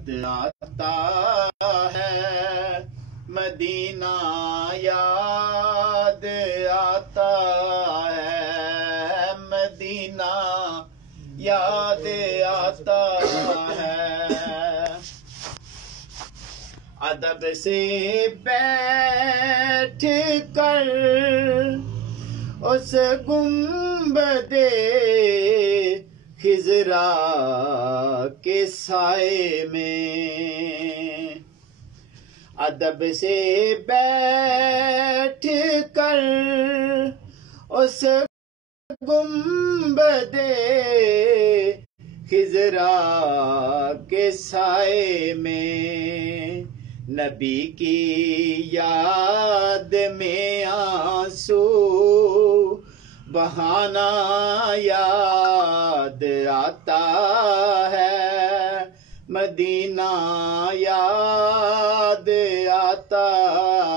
याद आता है, मदीना याद आता है, मदीना याद आता है। अदब से बैठ कर उस गुंबदे खिजरा के साए में, अदब से बैठ कर उस गुंबदे खिजरा के साए में, नबी की याद में आंसू बहाना याद आता है, मदीना याद आता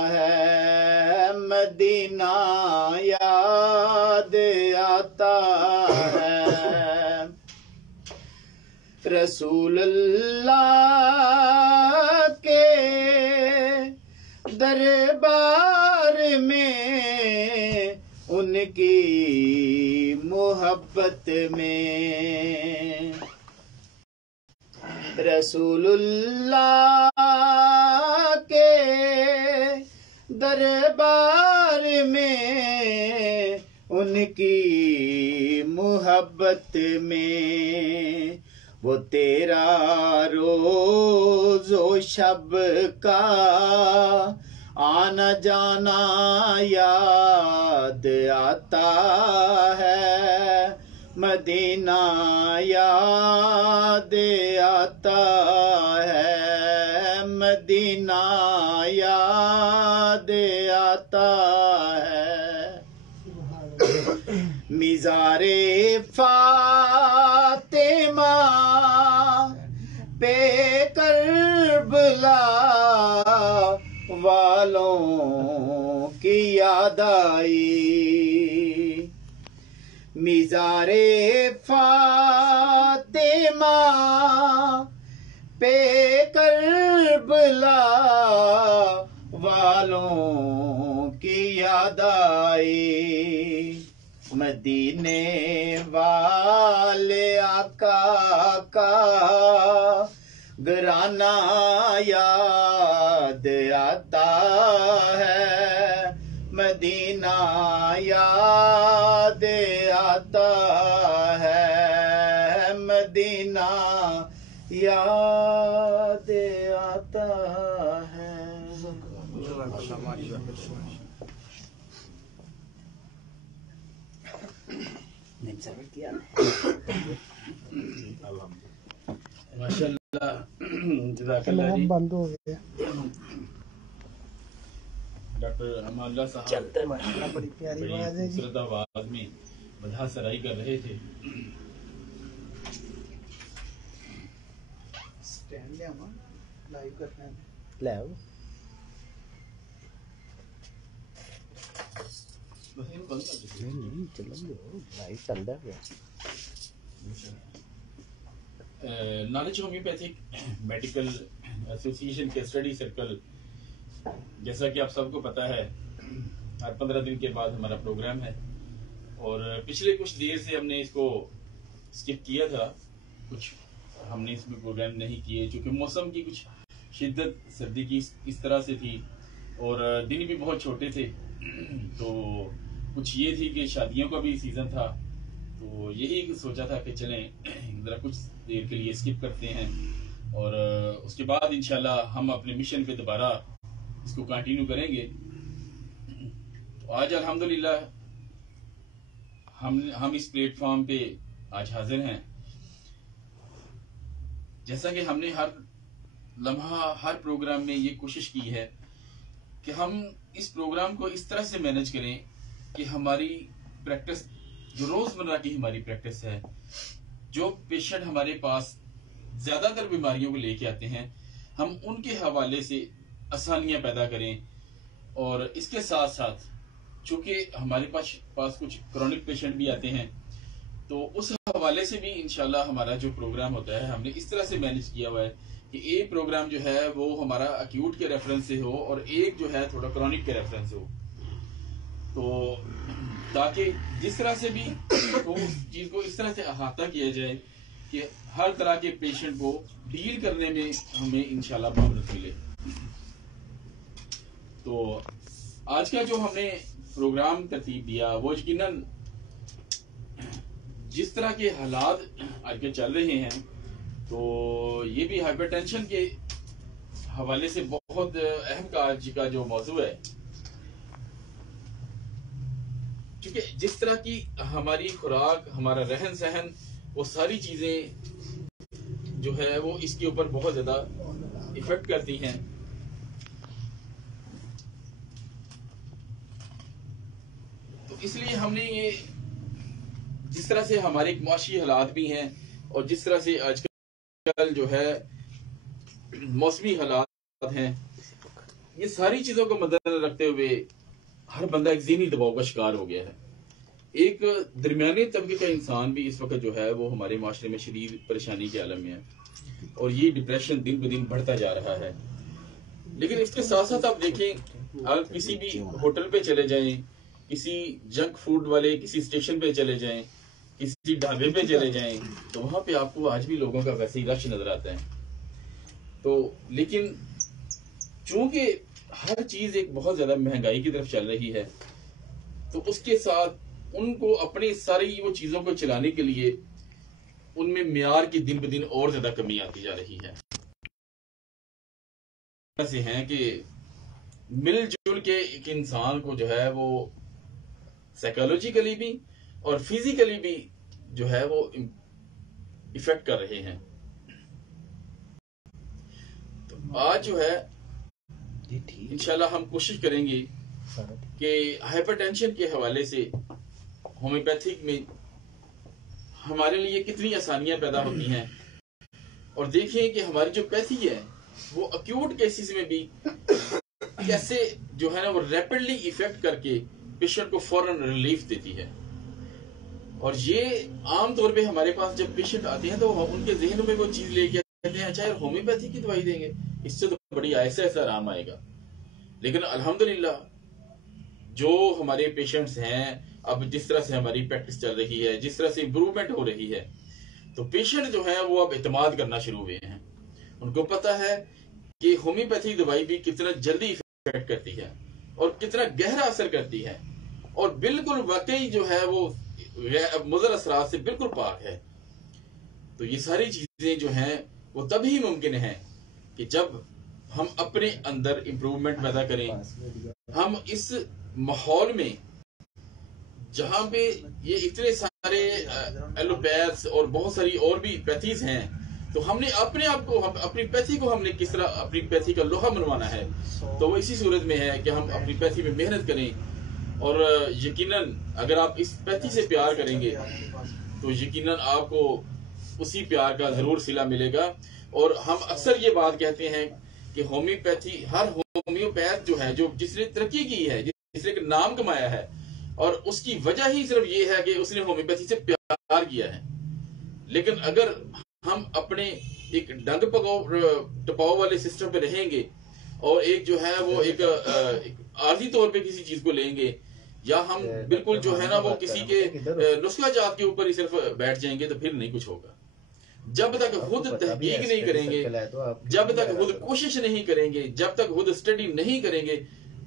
है, मदीना याद आता है। रसूलुल्लाह के दरबार में उनकी मोहब्बत में, रसूलुल्लाह के दरबार में उनकी मोहब्बत में, वो तेरा रोज़ो शब का आना जाना याद आता है, मदीना याद आता है, मदीना याद आता है। मिज़ारे फातिमा पे करबला वालों की याद आई, मिज़ारे फातिमा पे करबला वालों की याद आई, मदीने वाले आका का घराना याद आता है, मदीना याद आता है, मदीना याद आता है। माशाल्लाह बंद हो गया। डॉक्टर अमानुल्लाह साहब चलते माशाल्लाह बड़ी प्यारी आवाज है, खूबसूरत आवाज में बधा सराई कर रहे थे। स्टैंड ले आवा, लाइव करना है, लाओ नहीं चलो लाइव चल रहा है। नॉलेज होम्योपैथिक मेडिकल एसोसिएशन के स्टडी सर्कल, जैसा कि आप सबको पता है, हर 15 दिन के बाद हमारा प्रोग्राम है और पिछले कुछ देर से हमने इसको स्किप किया था, कुछ हमने इसमें प्रोग्राम नहीं किए क्योंकि मौसम की कुछ शिद्दत सर्दी की इस तरह से थी और दिन भी बहुत छोटे थे। तो कुछ ये थी कि शादियों का भी सीजन था, तो यही सोचा था कि चलें ज़रा कुछ देर के लिए स्किप करते हैं और उसके बाद इंशाल्लाह हम अपने मिशन पे दोबारा इसको कंटिन्यू करेंगे। तो आज अल्हम्दुलिल्लाह हम इस प्लेटफॉर्म पे आज हाजिर हैं। जैसा कि हमने हर लम्हा हर प्रोग्राम में ये कोशिश की है कि हम इस प्रोग्राम को इस तरह से मैनेज करें कि हमारी प्रैक्टिस, जो रोजमर्रा की हमारी प्रैक्टिस है, जो पेशेंट हमारे पास ज्यादातर बीमारियों को लेके आते हैं, हम उनके हवाले से आसानियां पैदा करें। और इसके साथ साथ चूंकि हमारे पास कुछ क्रॉनिक पेशेंट भी आते हैं, तो उस हवाले से भी इंशाल्लाह हमारा जो प्रोग्राम होता है हमने इस तरह से मैनेज किया हुआ है कि एक प्रोग्राम जो है वो हमारा अक्यूट के रेफरेंस से हो और एक जो है थोड़ा क्रॉनिक के रेफरेंस से हो, तो ताकि जिस तरह से भी तो उस चीज को इस तरह से अहाता किया जाए कि हर तरह के पेशेंट को डील करने में हमें इंशाल्लाह मदद मिले। तो आज का जो हमने प्रोग्राम तरतीब दिया वो यकीनन जिस तरह के हालात आजकल चल रहे हैं, तो ये भी हाइपरटेंशन के हवाले से बहुत अहम आज का जो मौजू है, क्योंकि जिस तरह की हमारी खुराक, हमारा रहन सहन, वो सारी चीजें जो है वो इसके ऊपर बहुत ज्यादा इफेक्ट करती हैं। तो इसलिए हमने ये जिस तरह से हमारे मुआशी हालात भी हैं और जिस तरह से आजकल जो है मौसमी हालात हैं, ये सारी चीजों को मद्देनजर रखते हुए हर बंदा एक ज़हनी दबाव का शिकार हो गया है। एक दरमियाने तबके का इंसान भी इस वक्त जो है वो हमारे माशरे में शदीद परेशानी के आलम में है और ये डिप्रेशन दिन ब दिन बढ़ता जा रहा है। लेकिन इसके साथ साथ आप देखें, अगर किसी भी होटल पे चले जाएं, किसी जंक फूड वाले किसी स्टेशन पे चले जाएं, किसी ढाबे पे चले जाएं, तो वहां पे आपको आज भी लोगों का वैसे ही रश नजर आता है। तो लेकिन चूंकि हर चीज एक बहुत ज्यादा महंगाई की तरफ चल रही है, तो उसके साथ उनको अपनी सारी वो चीजों को चलाने के लिए उनमें मियार की दिन ब दिन और ज्यादा कमी आती जा रही है। ऐसे हैं कि मिलजुल के एक इंसान को जो है वो साइकोलॉजिकली भी और फिजिकली भी जो है वो इफेक्ट कर रहे हैं। तो आज जो है इंशाल्लाह हम कोशिश करेंगे कि हाइपरटेंशन के हवाले से होम्योपैथिक में हमारे लिए कितनी आसानियां पैदा होती हैं, और देखिए कि हमारी जो पैथी है वो अक्यूट केसेस में भी कैसे जो है ना वो रैपिडली इफेक्ट करके पेशेंट को फौरन रिलीफ देती है। और ये आम तौर पे हमारे पास जब पेशेंट आते हैं तो उनके जहन में वो चीज लेके कहते हैं अच्छा यार होम्योपैथी की दवाई देंगे, इससे तो बड़ी ऐसा आराम आएगा। लेकिन अल्हम्दुलिल्लाह जो हमारे पेशेंट्स हैं, अब जिस तरह से हमारी प्रैक्टिस चल रही है, जिस तरह से इम्प्रूवमेंट हो रही है, तो पेशेंट जो है वो अब इत्मीनान करना शुरू हुए हैं। उनको पता है कि होम्योपैथिक दवाई भी कितना जल्दी इफेक्ट करती है और कितना गहरा असर करती है और बिल्कुल वाकई जो है वो मुज़र असरात से बिल्कुल पाक है। तो ये सारी चीजें जो हैं वो तभी मुमकिन है कि जब हम अपने अंदर इम्प्रूवमेंट पैदा करें। हम इस माहौल में जहां पे ये इतने सारे एलोपैथ्स और बहुत सारी और भी पैथीज हैं, तो हमने अपने आप को अपनी पैथी को हमने किस तरह अपनी पैथी का लोहा मनवाना है, तो वो इसी सूरत में है कि हम अपनी पैथी में मेहनत करें। और यकीनन अगर आप इस पैथी से प्यार करेंगे तो यकीनन आपको उसी प्यार का जरूर सिला मिलेगा। और हम अक्सर ये बात कहते हैं कि होम्योपैथी, हर होम्योपैथ जो है जो जिसने तरक्की की है, जिसने एक नाम कमाया है, और उसकी वजह ही सिर्फ ये है कि उसने होम्योपैथी से प्यार किया है। लेकिन अगर हम अपने एक डंग टपाव वाले सिस्टम पे रहेंगे और एक जो है वो एक आर्जी तौर पे किसी चीज को लेंगे, या हम बिल्कुल जो है ना वो किसी के नुस्खा जात के ऊपर ही सिर्फ बैठ जाएंगे, तो फिर नहीं कुछ होगा। जब तक खुद तहकीक नहीं करेंगे, जब तक खुद कोशिश नहीं करेंगे, जब तक खुद स्टडी नहीं करेंगे,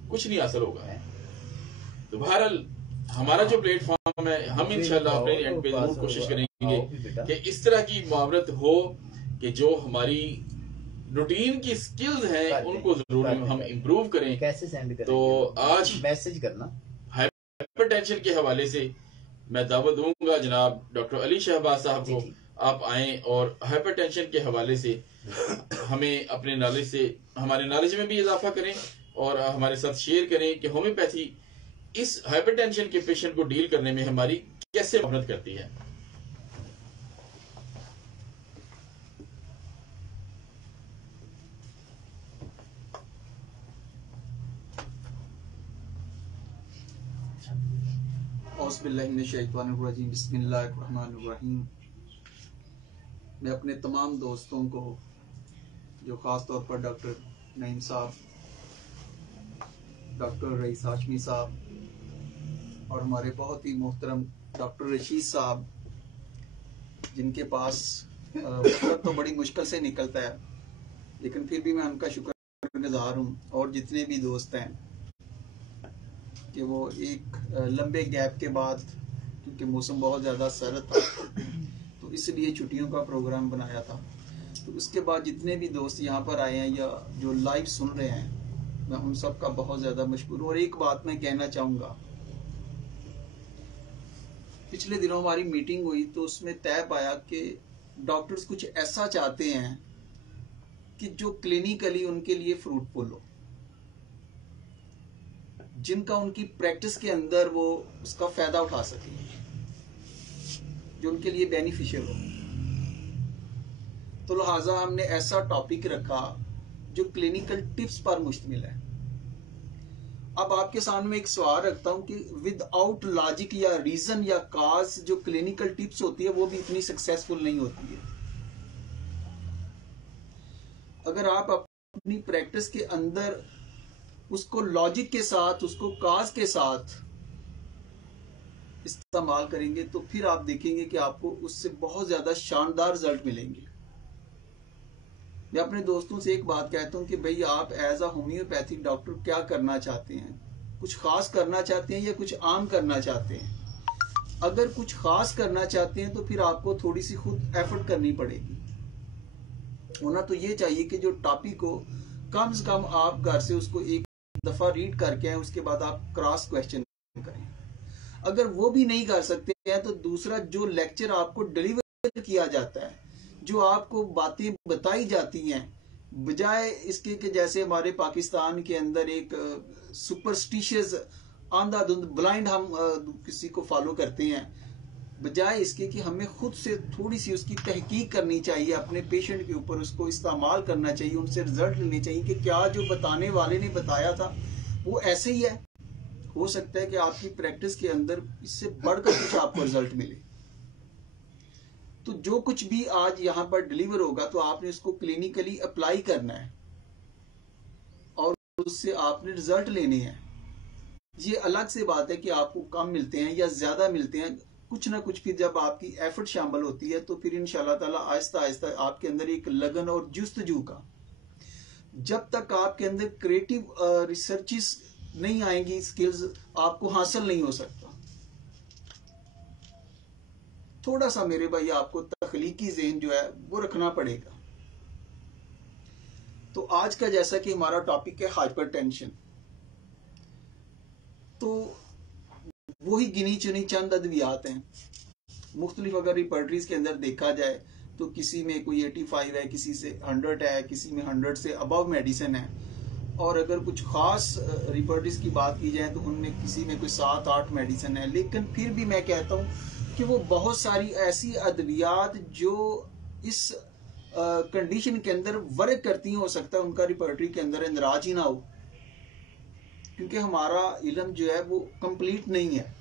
कुछ नहीं हासिल होगा। तो बहरहाल हमारा जो प्लेटफॉर्म है, हम इंशाल्लाह अपने एंड पे जरूर कोशिश करेंगे कि इस तरह की मुआवरत हो कि जो हमारी रूटीन की स्किल्स हैं उनको जरूर हम इम्प्रूव करें। कैसे सेंड करें? तो आज मैसेज करना। हाइपरटेंशन के हवाले से मैं दावत दूंगा जनाब डॉक्टर अली शहबाज साहब को, आप आएं और हाइपरटेंशन के हवाले से हमें अपने नॉलेज से, हमारे नॉलेज में भी इजाफा करें और हमारे साथ शेयर करें कि होम्योपैथी इस हाइपरटेंशन के पेशेंट को डील करने में हमारी कैसे मदद करती है। औज़ुबिल्लाहि मिनश शैतानिर रजीम, बिस्मिल्लाहिर रहमानिर रहीम। मैं अपने तमाम दोस्तों को, जो ख़ास तौर पर डॉक्टर नईम साहब, डॉक्टर रईस हाशमी साहब और हमारे बहुत ही मोहतरम डॉक्टर रशीद साहब, जिनके पास वक्त तो बड़ी मुश्किल से निकलता है, लेकिन फिर भी मैं उनका शुक्रगुजार हूँ, और जितने भी दोस्त हैं कि वो एक लंबे गैप के बाद, क्योंकि मौसम बहुत ज़्यादा सर्द था तो इसलिए छुट्टियों का प्रोग्राम बनाया था, तो उसके बाद जितने भी दोस्त यहाँ पर आए हैं या जो लाइव सुन रहे हैं, मैं उन सब का बहुत ज़्यादा मशकूर हूँ। और एक बात मैं कहना चाहूँगा, पिछले दिनों हमारी मीटिंग हुई तो उसमें तय पाया कि डॉक्टर्स कुछ ऐसा चाहते हैं कि जो क्लिनिकली उनके लिए फ्रूटफुल हो, जिनका उनकी प्रैक्टिस के अंदर वो उसका फायदा उठा सके, जो उनके लिए बेनिफिशियल हो। तो लिहाजा हमने ऐसा टॉपिक रखा जो क्लिनिकल टिप्स पर मुश्तमिल है। अब आपके सामने एक सवाल रखता हूं कि विदाउट लॉजिक या रीजन या काज जो क्लिनिकल टिप्स होती है वो भी इतनी सक्सेसफुल नहीं होती है। अगर आप अपनी प्रैक्टिस के अंदर उसको लॉजिक के साथ, उसको काज के साथ इस्तेमाल करेंगे तो फिर आप देखेंगे कि आपको उससे बहुत ज्यादा शानदार रिजल्ट मिलेंगे। मैं अपने दोस्तों से एक बात कहता हूं कि भाई आप एज अ होम्योपैथिक डॉक्टर क्या करना चाहते हैं? कुछ खास करना चाहते हैं या कुछ आम करना चाहते हैं? अगर कुछ खास करना चाहते हैं तो फिर आपको थोड़ी सी खुद एफर्ट करनी पड़ेगी। होना तो ये चाहिए कि जो टॉपिक हो कम से कम आप घर से उसको एक दफा रीड करके आए, उसके बाद आप क्रॉस क्वेश्चन करें। अगर वो भी नहीं कर सकते हैं तो दूसरा जो लेक्चर आपको डिलीवर किया जाता है, जो आपको बातें बताई जाती हैं, बजाय इसके कि जैसे हमारे पाकिस्तान के अंदर एक सुपरस्टिशियस अंधाधुंध ब्लाइंड हम किसी को फॉलो करते हैं, बजाय इसके कि हमें खुद से थोड़ी सी उसकी तहकीक करनी चाहिए, अपने पेशेंट के ऊपर उसको इस्तेमाल करना चाहिए, उनसे रिजल्ट लेने चाहिए कि क्या जो बताने वाले ने बताया था वो ऐसे ही है। हो सकता है कि आपकी प्रैक्टिस के अंदर इससे बढ़कर कुछ आपको रिजल्ट मिले। तो जो कुछ भी आज यहां पर डिलीवर होगा तो आपने उसको क्लिनिकली अप्लाई करना है और उससे आपने रिजल्ट लेने हैं। ये अलग से बात है कि आपको कम मिलते हैं या ज्यादा मिलते हैं, कुछ ना कुछ फिर जब आपकी एफर्ट शामिल होती है तो फिर इंशाल्लाह ताला आहिस्ता आहिस्ता आपके अंदर एक लगन और जुस्तजू का, जब तक आपके अंदर क्रिएटिव रिसर्चेस नहीं आएंगी, स्किल्स आपको हासिल नहीं हो सकता। थोड़ा सा मेरे भाई आपको तख्लीकी ज़हन जो है वो रखना पड़ेगा। तो आज का जैसा कि हमारा टॉपिक है हाइपरटेंशन, तो वही गिनी चुनी चंद अद्वियात हैं। मुख्तलिफ अगर रिपर्टरीज के अंदर देखा जाए तो किसी में कोई 85 है, किसी से 100 है, किसी में 100 से अबव मेडिसिन है, और अगर कुछ खास रिपर्टरीज की बात की जाए तो उनमें किसी में कोई 7-8 मेडिसिन है। लेकिन फिर भी मैं कहता हूँ कि वो बहुत सारी ऐसी अद्वियात जो इस कंडीशन के अंदर वर्क करती हैं, हो सकता है उनका रिपर्टरी के अंदर इंदराज ही ना हो, क्योंकि हमारा इल्म जो है वो कंप्लीट नहीं है।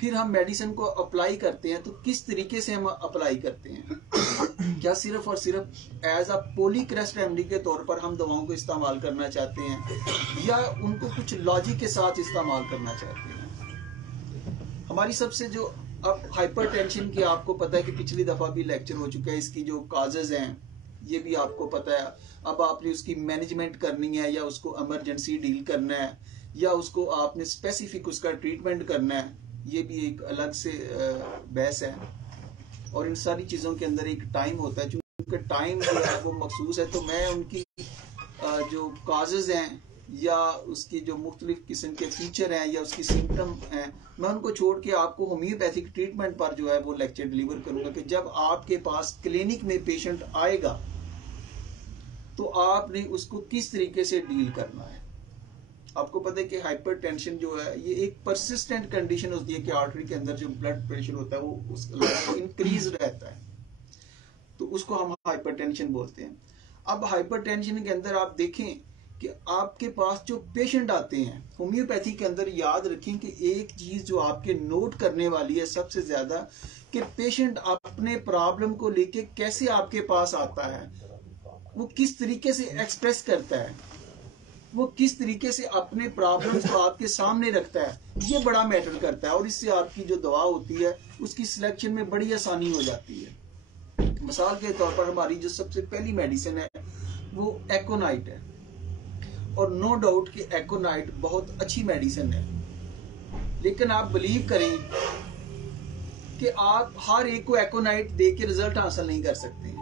फिर हम मेडिसिन को अप्लाई करते हैं तो किस तरीके से हम अप्लाई करते हैं? क्या सिर्फ और सिर्फ एज अ पॉलीक्रेस्ट रेमेडी के तौर पर हम दवाओं को इस्तेमाल करना चाहते हैं या उनको कुछ लॉजिक के साथ इस्तेमाल करना चाहते हैं? हमारी सबसे जो अब हाइपरटेंशन की आपको पता है कि पिछली दफा भी लेक्चर हो चुका है, इसकी जो काजेज हैं ये भी आपको पता है। अब आपने उसकी मैनेजमेंट करनी है या उसको इमरजेंसी डील करना है या उसको आपने स्पेसिफिक उसका ट्रीटमेंट करना है, ये भी एक अलग से बहस है। और इन सारी चीज़ों के अंदर एक टाइम होता है, चूंकि टाइम जो है वो मखसूस है, तो मैं उनकी जो काजेज हैं या उसकी जो मुख्तलिफ किस्म के फीचर हैं या उसकी सिम्टम हैं, मैं उनको छोड़ के आपको होम्योपैथिक ट्रीटमेंट पर जो है वो लेक्चर डिलीवर करूंगा कि जब आपके पास क्लिनिक में पेशेंट आएगा तो आपने उसको किस तरीके से डील करना है। आपको पता है कि हाइपरटेंशन जो है ये एक परसिस्टेंट कंडीशन होती है कि आर्टरी के अंदर जो ब्लड प्रेशर होता है वो उसका इंक्रीज रहता है, तो उसको हम हाइपरटेंशन बोलते हैं। अब हाइपरटेंशन के अंदर आप देखें कि आपके पास जो पेशेंट आते हैं होम्योपैथी के अंदर, याद रखें कि एक चीज जो आपके नोट करने वाली है सबसे ज्यादा, कि पेशेंट आपके अपने प्रॉब्लम को लेके कैसे आपके पास आता है, वो किस तरीके से एक्सप्रेस करता है, वो किस तरीके से अपने प्रॉब्लम्स को आपके सामने रखता है, ये बड़ा मैटर करता है। और इससे आपकी जो दवा होती है उसकी सिलेक्शन में बड़ी आसानी हो जाती है। मिसाल के तौर पर हमारी जो सबसे पहली मेडिसिन है वो एकोनाइट है, और नो डाउट कि एकोनाइट बहुत अच्छी मेडिसिन है। लेकिन आप बिलीव करें कि आप हर एक को एकोनाइट दे के रिजल्ट हासिल नहीं कर सकते।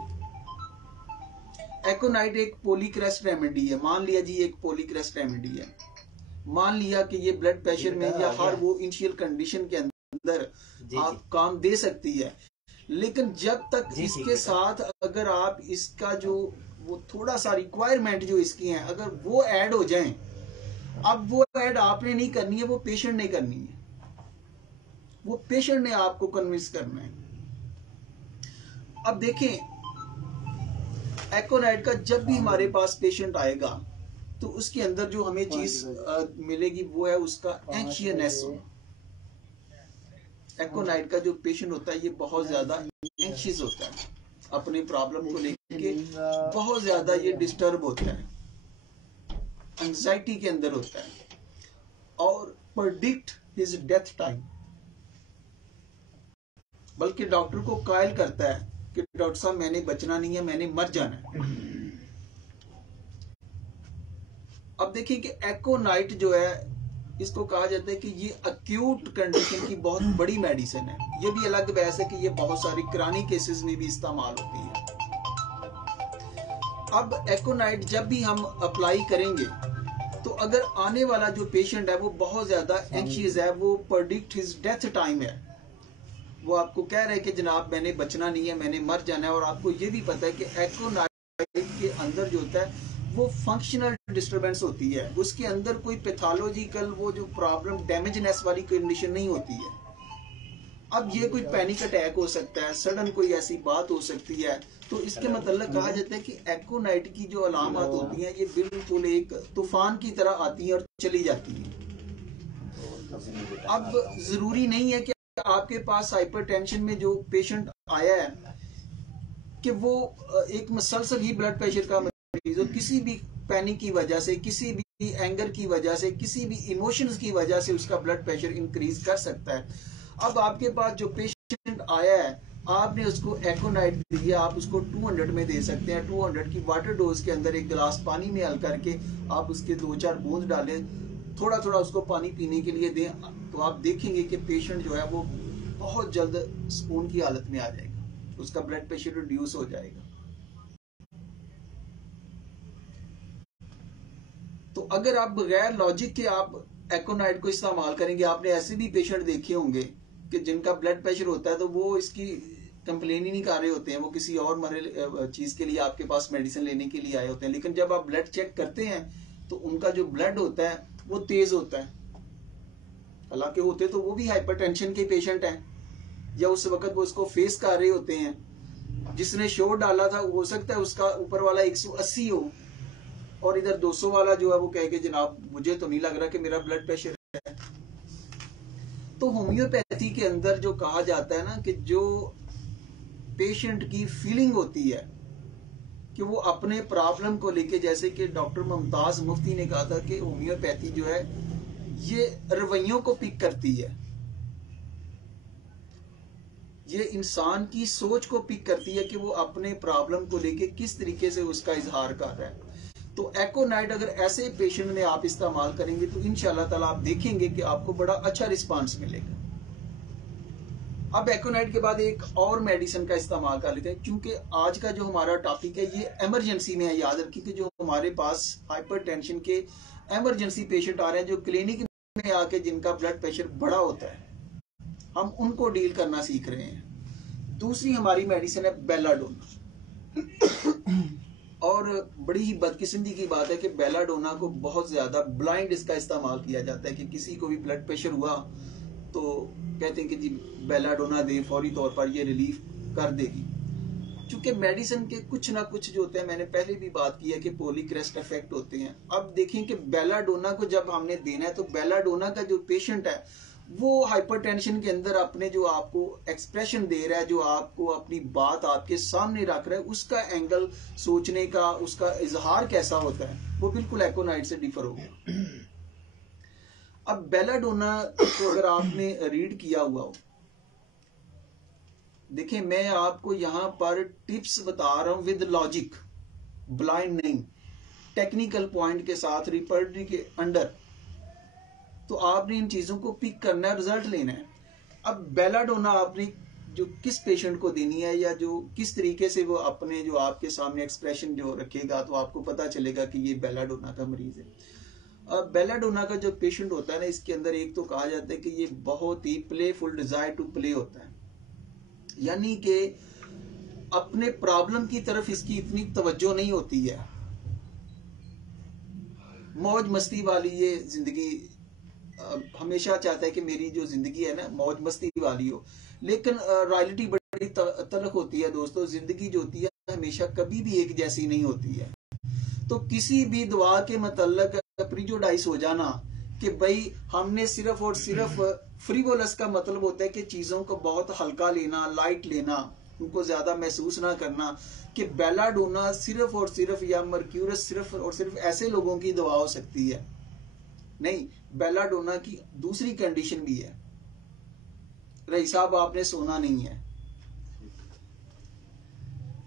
एकोनाइट एक पॉलीक्रेस्ट रेमेडी है। मान लिया जी एक पॉलीक्रेस्ट रेमेडी है, मान लिया कि ये ब्लड प्रेशर में या हर वो इनिशियल कंडीशन के अंदर आप काम दे सकती है। लेकिन जब तक इसके साथ अगर आप इसका जो वो थोड़ा सा रिक्वायरमेंट जो इसकी है अगर वो ऐड हो जाएं, अब वो ऐड आपने नहीं करनी है, वो पेशेंट ने करनी है, वो पेशेंट ने आपको कन्विंस करना है। अब देखें एकोनाइट का जब भी हमारे पास पेशेंट आएगा तो उसके अंदर जो हमें चीज मिलेगी वो है उसका एंशियसनेस। एकोनाइट का जो पेशेंट होता है ये बहुत ज्यादा एंशियस होता है, अपने प्रॉब्लम को लेके बहुत ज्यादा ये डिस्टर्ब होता है, एंजाइटी के अंदर होता है और प्रेडिक्ट हिज डेथ टाइम, बल्कि डॉक्टर को कायल करता है कि डॉक्टर साहब मैंने बचना नहीं है, मैंने मर जाना है। अब देखिए कि एकोनाइट जो है इसको कहा जाता है कि ये अक्यूट कंडीशन की बहुत बड़ी मेडिसिन है। ये भी अलग बहस है कि ये बहुत सारी क्रॉनिक केसेस में भी इस्तेमाल होती है। अब एकोनाइट जब भी हम अप्लाई करेंगे तो अगर आने वाला जो पेशेंट है वो बहुत ज्यादा एंशियस है, वो प्रेडिक्ट हिज डेथ टाइम है, वो आपको कह रहे हैं कि जनाब मैंने बचना नहीं है, मैंने मर जाना है, और आपको ये भी पता है कि एकोनाइट के अंदर जो होता है वो फंक्शनल डिस्टरबेंस होती है, उसके अंदर कोई पैथोलॉजिकल वो जो प्रॉब्लम डैमेजनेस वाली कंडीशन नहीं होती है। अब ये कोई पैनिक अटैक हो सकता है, सडन कोई ऐसी बात हो सकती है, तो इसके मतलब कहा जाता है कि एकोनाइट की जो अलामत होती हैं ये बिल्कुल एक तूफान की तरह आती है और चली जाती है। अब जरूरी नहीं है कि आपके पास हाइपरटेंशन में जो पेशेंट आया है कि वो एक मसलसल ही ब्लड प्रेशर का मरीज हो, किसी भी पैनिक की वजह से, किसी भी एंगर की वजह से, किसी भी इमोशंस की वजह से उसका ब्लड प्रेशर इंक्रीज कर सकता है। अब आपके पास जो पेशेंट आया है आपने उसको एकोनाइट दिया, आप उसको 200 में दे सकते हैं। 200 की वाटर डोज के अंदर एक गिलास पानी में हल करके आप उसके 2-4 बूंद डालें, थोड़ा थोड़ा उसको पानी पीने के लिए दें, तो आप देखेंगे कि पेशेंट जो है वो बहुत जल्द सुकून की हालत में आ जाएगा, उसका ब्लड प्रेशर रिड्यूस हो जाएगा। तो अगर आप बगैर लॉजिक के आप एकोनाइट को इस्तेमाल करेंगे, आपने ऐसे भी पेशेंट देखे होंगे कि जिनका ब्लड प्रेशर होता है तो वो इसकी कंप्लेन ही नहीं कर रहे होते हैं, वो किसी और मरे चीज के लिए आपके पास मेडिसिन लेने के लिए आए होते हैं, लेकिन जब आप ब्लड चेक करते हैं तो उनका जो ब्लड होता है वो तेज होता है। हालांकि होते तो वो भी हाइपरटेंशन के पेशेंट हैं, या उस वक्त वो उसको फेस कर रहे होते हैं। जिसने शोर डाला था हो सकता है उसका ऊपर वाला 180 हो और इधर 200 वाला जो है वो कहे कि जनाब मुझे तो नहीं लग रहा कि मेरा ब्लड प्रेशर है। तो होम्योपैथी के अंदर जो कहा जाता है ना कि जो पेशेंट की फीलिंग होती है कि वो अपने प्रॉब्लम को लेके, जैसे कि डॉक्टर मुमताज मुफ्ती ने कहा था कि होम्योपैथी जो है ये रवैयों को पिक करती है, ये इंसान की सोच को पिक करती है कि वो अपने प्रॉब्लम को लेके किस तरीके से उसका इजहार कर रहा है। तो एकोनाइट अगर ऐसे पेशेंट में आप इस्तेमाल करेंगे तो इंशाल्लाह ताला आप देखेंगे कि आपको बड़ा अच्छा रिस्पांस मिलेगा। अब एकोनाइट के बाद एक और मेडिसिन का इस्तेमाल कर लेते हैं, क्योंकि आज का जो हमारा टॉपिक है ये इमरजेंसी में है। याद रखिए कि जो हमारे पास हाइपरटेंशन के इमरजेंसी पेशेंट आ रहे हैं, जो क्लिनिक में आके जिनका ब्लड प्रेशर बड़ा होता है, हम उनको डील करना सीख रहे हैं। दूसरी हमारी मेडिसिन है बेलाडोना। और बड़ी ही बदकिस्मती की बात है कि बेलाडोना को बहुत ज्यादा ब्लाइंड इसका इस्तेमाल किया जाता है कि किसी को भी ब्लड प्रेशर हुआ तो कहते हैं कि जी बेलाडोना दे, फौरी तौर पर ये रिलीफ कर देगी। क्योंकि मेडिसिन के कुछ ना कुछ जो होते हैं, मैंने पहले भी बात की है कि पॉलीक्रेस्ट इफेक्ट होते हैं। अब देखें कि बेलाडोना को जब हमने देना है तो बेलाडोना का जो पेशेंट है वो हाइपरटेंशन के अंदर अपने जो आपको एक्सप्रेशन दे रहा है, जो आपको अपनी बात आपके सामने रख रहा है, उसका एंगल सोचने का, उसका इजहार कैसा होता है, वो बिल्कुल एकोनाइट से डिफर होगा। अब बेलाडोना को अगर आपने रीड किया हुआ हो, देखिए मैं आपको यहां पर टिप्स बता रहा हूं विद लॉजिक, ब्लाइंड नहीं, टेक्निकल पॉइंट के साथ, रिपर्टरी के अंडर। तो आपने इन चीजों को पिक करना है, रिजल्ट लेना है। अब बेलाडोना आपने जो किस पेशेंट को देनी है, या जो किस तरीके से वो अपने जो आपके सामने एक्सप्रेशन जो रखेगा, तो आपको पता चलेगा कि ये बेलाडोना का मरीज है। अब बेलाडोना का जो पेशेंट होता है ना, इसके अंदर एक तो कहा जाता है कि ये बहुत ही प्लेफुल, डिजायर टू प्ले होता है, यानी कि अपने प्रॉब्लम की तरफ इसकी इतनी तवज्जो नहीं होती है। मौज मस्ती वाली ये जिंदगी, हमेशा चाहता है कि मेरी जो जिंदगी है ना मौज मस्ती वाली हो, लेकिन रियलिटी बड़ी तलख होती है दोस्तों। जिंदगी जो होती है हमेशा कभी भी एक जैसी नहीं होती है। तो किसी भी दुआ के मतलब प्रिजुडाइज हो जाना कि भाई हमने सिर्फ और सिर्फ, फ्रीवोलस का मतलब होता है कि चीजों को बहुत हल्का लेना, लाइट लेना, उनको ज्यादा महसूस ना करना, कि बेलाडोना सिर्फ और सिर्फ या मर्क्यूरस सिर्फ और सिर्फ ऐसे लोगों की दवा हो सकती है। नहीं, बेलाडोना की दूसरी कंडीशन भी है। रही साहब आपने सोना नहीं है,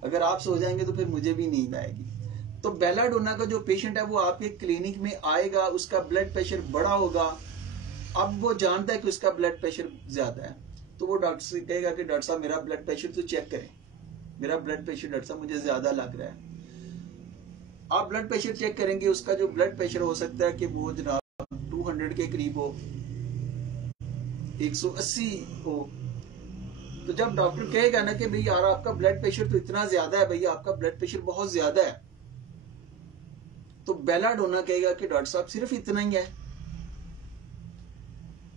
अगर आप सो जाएंगे तो फिर मुझे भी नींद आएगी। तो बेलाडोना का जो पेशेंट है वो आपके क्लिनिक में आएगा, उसका ब्लड प्रेशर बढ़ा होगा। अब वो जानता है कि उसका ब्लड प्रेशर ज्यादा है, तो वो डॉक्टर से कहेगा कि डॉक्टर साहब मेरा ब्लड प्रेशर तो चेक करें, मेरा ब्लड प्रेशर डॉक्टर साहब मुझे ज्यादा लग रहा है। आप ब्लड प्रेशर चेक करेंगे, उसका जो ब्लड प्रेशर हो सकता है कि वो जनाब 200 के करीब हो, 180 हो। तो जब डॉक्टर कहेगा ना कि भाई यार आपका ब्लड प्रेशर तो इतना ज्यादा है, भैया आपका ब्लड प्रेशर बहुत ज्यादा है, तो बेलाडोना कहेगा कि डॉक्टर साहब सिर्फ इतना ही है,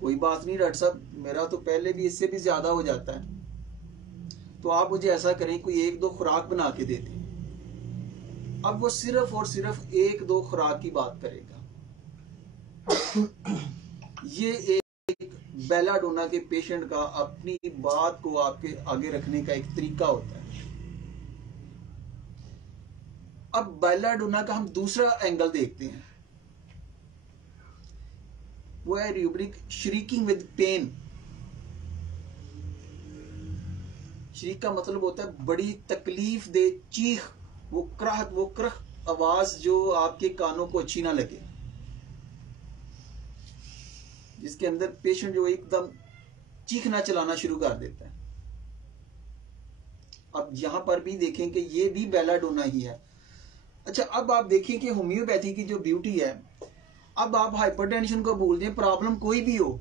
कोई बात नहीं डॉक्टर साहब, मेरा तो पहले भी इससे भी ज्यादा हो जाता है, तो आप मुझे ऐसा करें कोई 1-2 खुराक बना के दे दें। अब वो सिर्फ और सिर्फ 1-2 खुराक की बात करेगा। ये एक बेलाडोना के पेशेंट का अपनी बात को आपके आगे रखने का एक तरीका होता है। अब बेलाडोना का हम दूसरा एंगल देखते हैं, वो है रूब्रिक श्रीकिंग विद पेन। श्रीक का मतलब होता है बड़ी तकलीफ दे चीख, वो कराहत, वो क्रह आवाज जो आपके कानों को अच्छी ना लगे, जिसके अंदर पेशेंट जो एकदम चीखना चलाना शुरू कर देता है। अब यहां पर भी देखें कि ये भी बेलाडोना ही है। अच्छा, अब आप देखें कि होम्योपैथी की जो ब्यूटी है, अब आप हाइपरटेंशन को भूल दें, प्रॉब्लम कोई भी हो,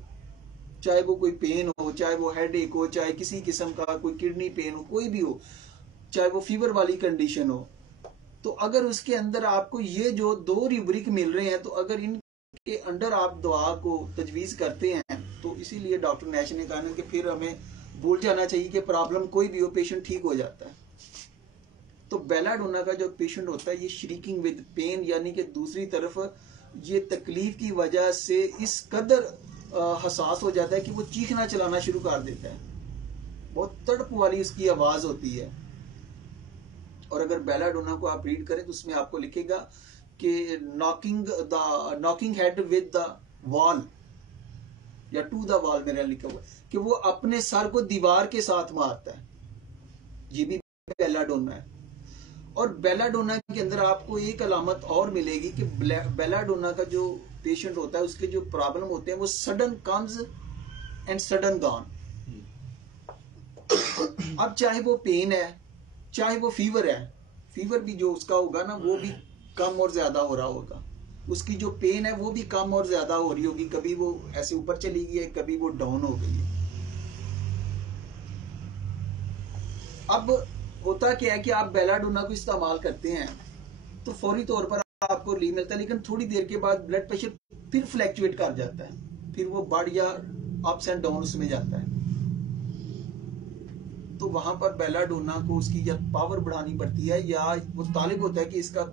चाहे वो कोई पेन हो, चाहे वो हेडेक हो, चाहे किसी किस्म का कोई किडनी पेन हो, कोई भी हो, चाहे वो फीवर वाली कंडीशन हो, तो अगर उसके अंदर आपको ये जो 2 रूब्रिक मिल रहे हैं, तो अगर इनके अंडर आप दवा को तजवीज करते हैं, तो इसीलिए डॉक्टर नैश ने कहा कि फिर हमें भूल जाना चाहिए कि प्रॉब्लम कोई भी हो, पेशेंट ठीक हो जाता है। तो बेलाडोना का जो पेशेंट होता है, ये श्रीकिंग विद पेन, यानी कि दूसरी तरफ ये तकलीफ की वजह से इस कदर हसास हो जाता है कि वो चीखना चलाना शुरू कर देता है, बहुत तड़प वाली उसकी आवाज होती है। और अगर बेलाडोना को आप रीड करें तो उसमें आपको लिखेगा कि knocking head with the wall या टू द वॉल, मेरा लिखा हुआ कि वो अपने सर को दीवार के साथ मारता है, ये भी बेलाडोना है। और बेलाडोना के अंदर आपको एक अलामत और मिलेगी कि बेलाडोना का जो पेशेंट होता है, उसके जो प्रॉब्लम होते हैं वो sudden comes and sudden gone. अब चाहे वो पेन है, चाहे वो फीवर है, फीवर भी जो उसका होगा ना वो भी कम और ज्यादा हो रहा होगा, उसकी जो पेन है वो भी कम और ज्यादा हो रही होगी, कभी वो ऐसे ऊपर चली गई है, कभी वो डाउन हो गई है। अब होता क्या है कि आप बेलाडोना को इस्तेमाल करते हैं तो फौरी तौर पर आपको रिलीफ मिलता है, लेकिन थोड़ी देर के बाद ब्लड प्रेशर फिर फ्लैक्चुएट कर जाता है, फिर वो बढ़ या अप्स एंड डाउन्स में जाता है। तो वहां पर बेलाडोना को उसकी या पावर बढ़ानी पड़ती है, या वो तालिब होता है कि इसका